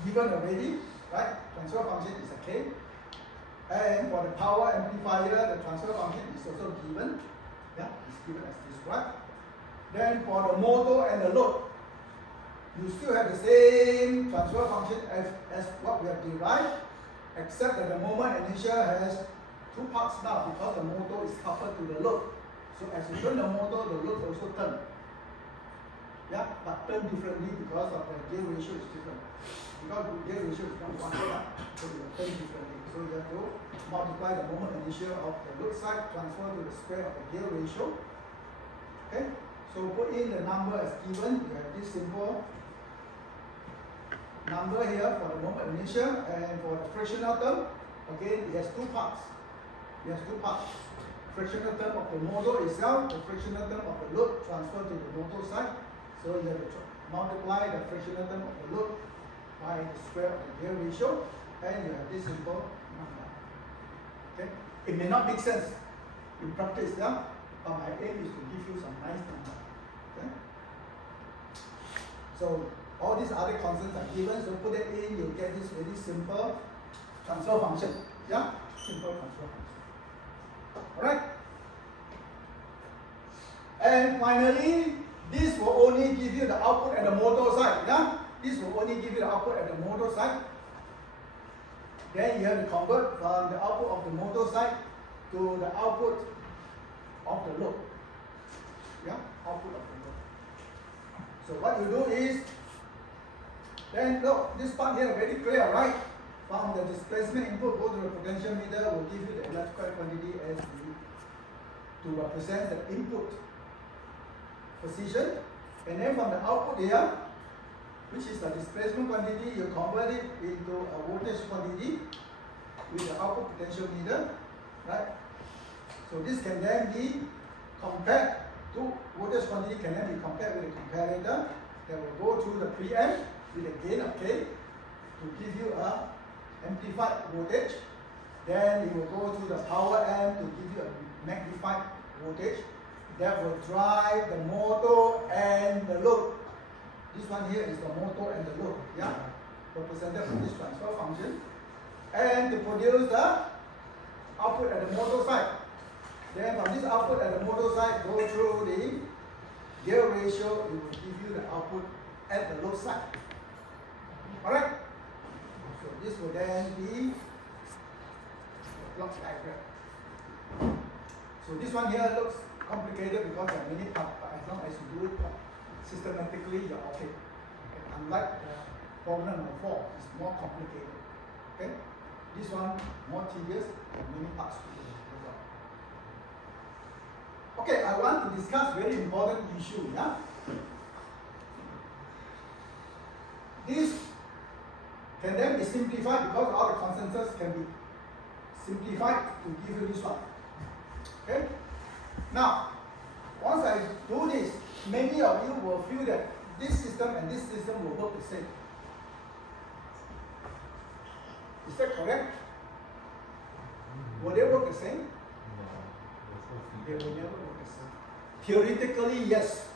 given already, right? Transfer function is a K. And for the power amplifier, the transfer function is also given. Yeah, it's given as described. Then for the motor and the load, you still have the same transfer function as what we have derived, except that the moment initial has 2 parts now because the motor is coupled to the load. So as you turn the motor, the load also turn. Yeah, but turn differently because of the gear ratio is different. Because the gear ratio is not 1 part, so it will turn differently. So you have to multiply the moment initial of the load side, transfer to the square of the gear ratio. Okay, so put in the number as given. You have this simple number here for the moment initial, and for the frictional term, again it has 2 parts. It has 2 parts. Frictional term of the motor itself, the frictional term of the load transferred to the motor side. So you have to multiply the frictional term of the load by the square of the gear ratio, and you have this simple number. Okay? It may not make sense in practice, yeah? But my aim is to give you some nice number. Okay? So all these other constants are given, so put it in, you'll get this very simple transfer function. Yeah? Simple transfer function. Alright? And finally, this will only give you the output at the motor side. Yeah? This will only give you the output at the motor side. Then you have to convert from the output of the motor side to the output of the load. Yeah? Output of the load. So what you do is, then look, this part here very clear, right? From the displacement input, go to the potentiometer, will give you the electrical quantity as to represent the input position. And then from the output here, which is the displacement quantity, you convert it into a voltage quantity with the output potentiometer, right? So this can then be compared to voltage quantity can then be compared with a comparator that will go through the preamp with a gain of K to give you a amplified voltage. Then it will go through the power amp to give you a magnified voltage that will drive the motor and the load. This one here is the motor and the load, yeah, represented by this transfer function. And to produce the output at the motor side. Then from this output at the motor side, go through the gear ratio, it will give you the output at the load side. Alright? So this will then be the block diagram. So this one here looks complicated because there are many parts, but as long as you do it systematically, you're okay. Unlike the problem number 4, it's more complicated. Okay? This one more tedious, many parts to do. Okay, I want to discuss very important issue. Yeah? This can then be simplified because all the constants can be simplified to give you this one. Okay? Now, once I do this, many of you will feel that this system and this system will work the same. Is that correct? Will they work the same? They will never work the same. Theoretically, yes.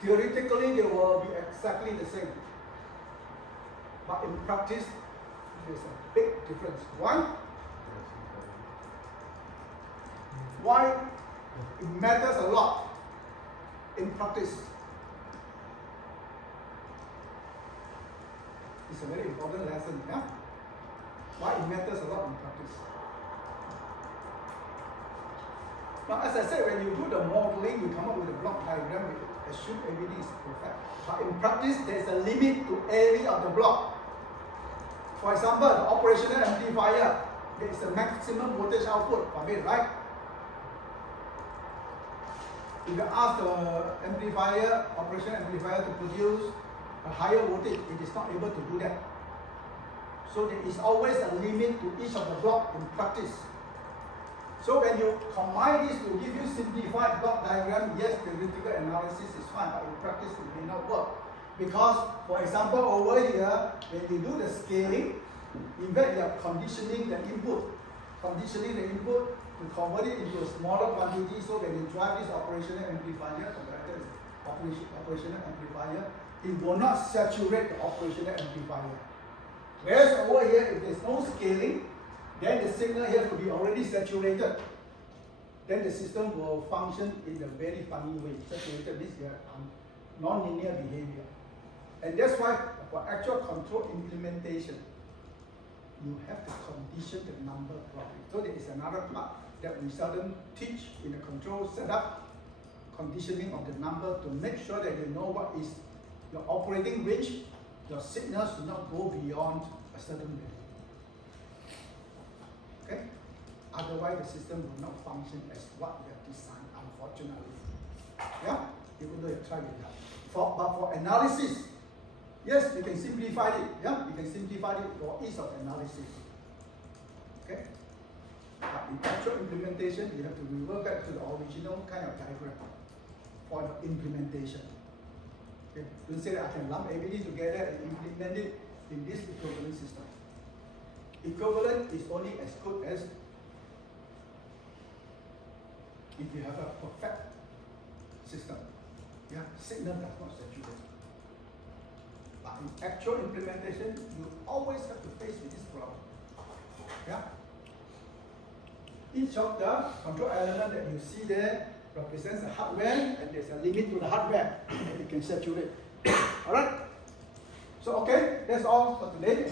Theoretically, they will be exactly the same. But in practice, there's a big difference. Why? Why? It matters a lot in practice. It's a very important lesson, yeah? Why it matters a lot in practice. Now, as I said, when you do the modeling, you come up with a block diagram, you assume everything is perfect. But in practice, there's a limit to every of the block. For example, the operational amplifier, there is a maximum voltage output from it, right? If you ask the amplifier, operation amplifier to produce a higher voltage, it is not able to do that. So there is always a limit to each of the block in practice. So when you combine this to give you simplified block diagram, yes, theoretical analysis is fine, but in practice it may not work. Because, for example, over here, when you do the scaling, in fact you are conditioning the input to convert it into a smaller quantity, so when you drive this operational amplifier, operational amplifier, it will not saturate the operational amplifier. Whereas over here, if there's no scaling, then the signal here will be already saturated. Then the system will function in a very funny way. Saturated means you have non-linear behavior. And that's why for actual control implementation, you have to condition the number properly. So there is another part that we seldom teach in the control setup, conditioning of the number to make sure that you know what is your operating range. Your signals do not go beyond a certain value. Okay? Otherwise, the system will not function as what we have designed, unfortunately. Yeah? Even though you try it out. But for analysis, yes, we can simplify it. Yeah? We can simplify it for ease of analysis. Okay? But in actual implementation, you have to revert back to the original kind of diagram for the implementation. Okay? Don't say that I can lump everything together and implement it in this equivalent system. Equivalent is only as good as if you have a perfect system. Yeah? Signal does not saturate. But in actual implementation, you always have to face with this problem. Yeah? Each of the control element that you see there represents a hardware, and there's a limit to the hardware that you can saturate. Alright? So, okay, that's all for today.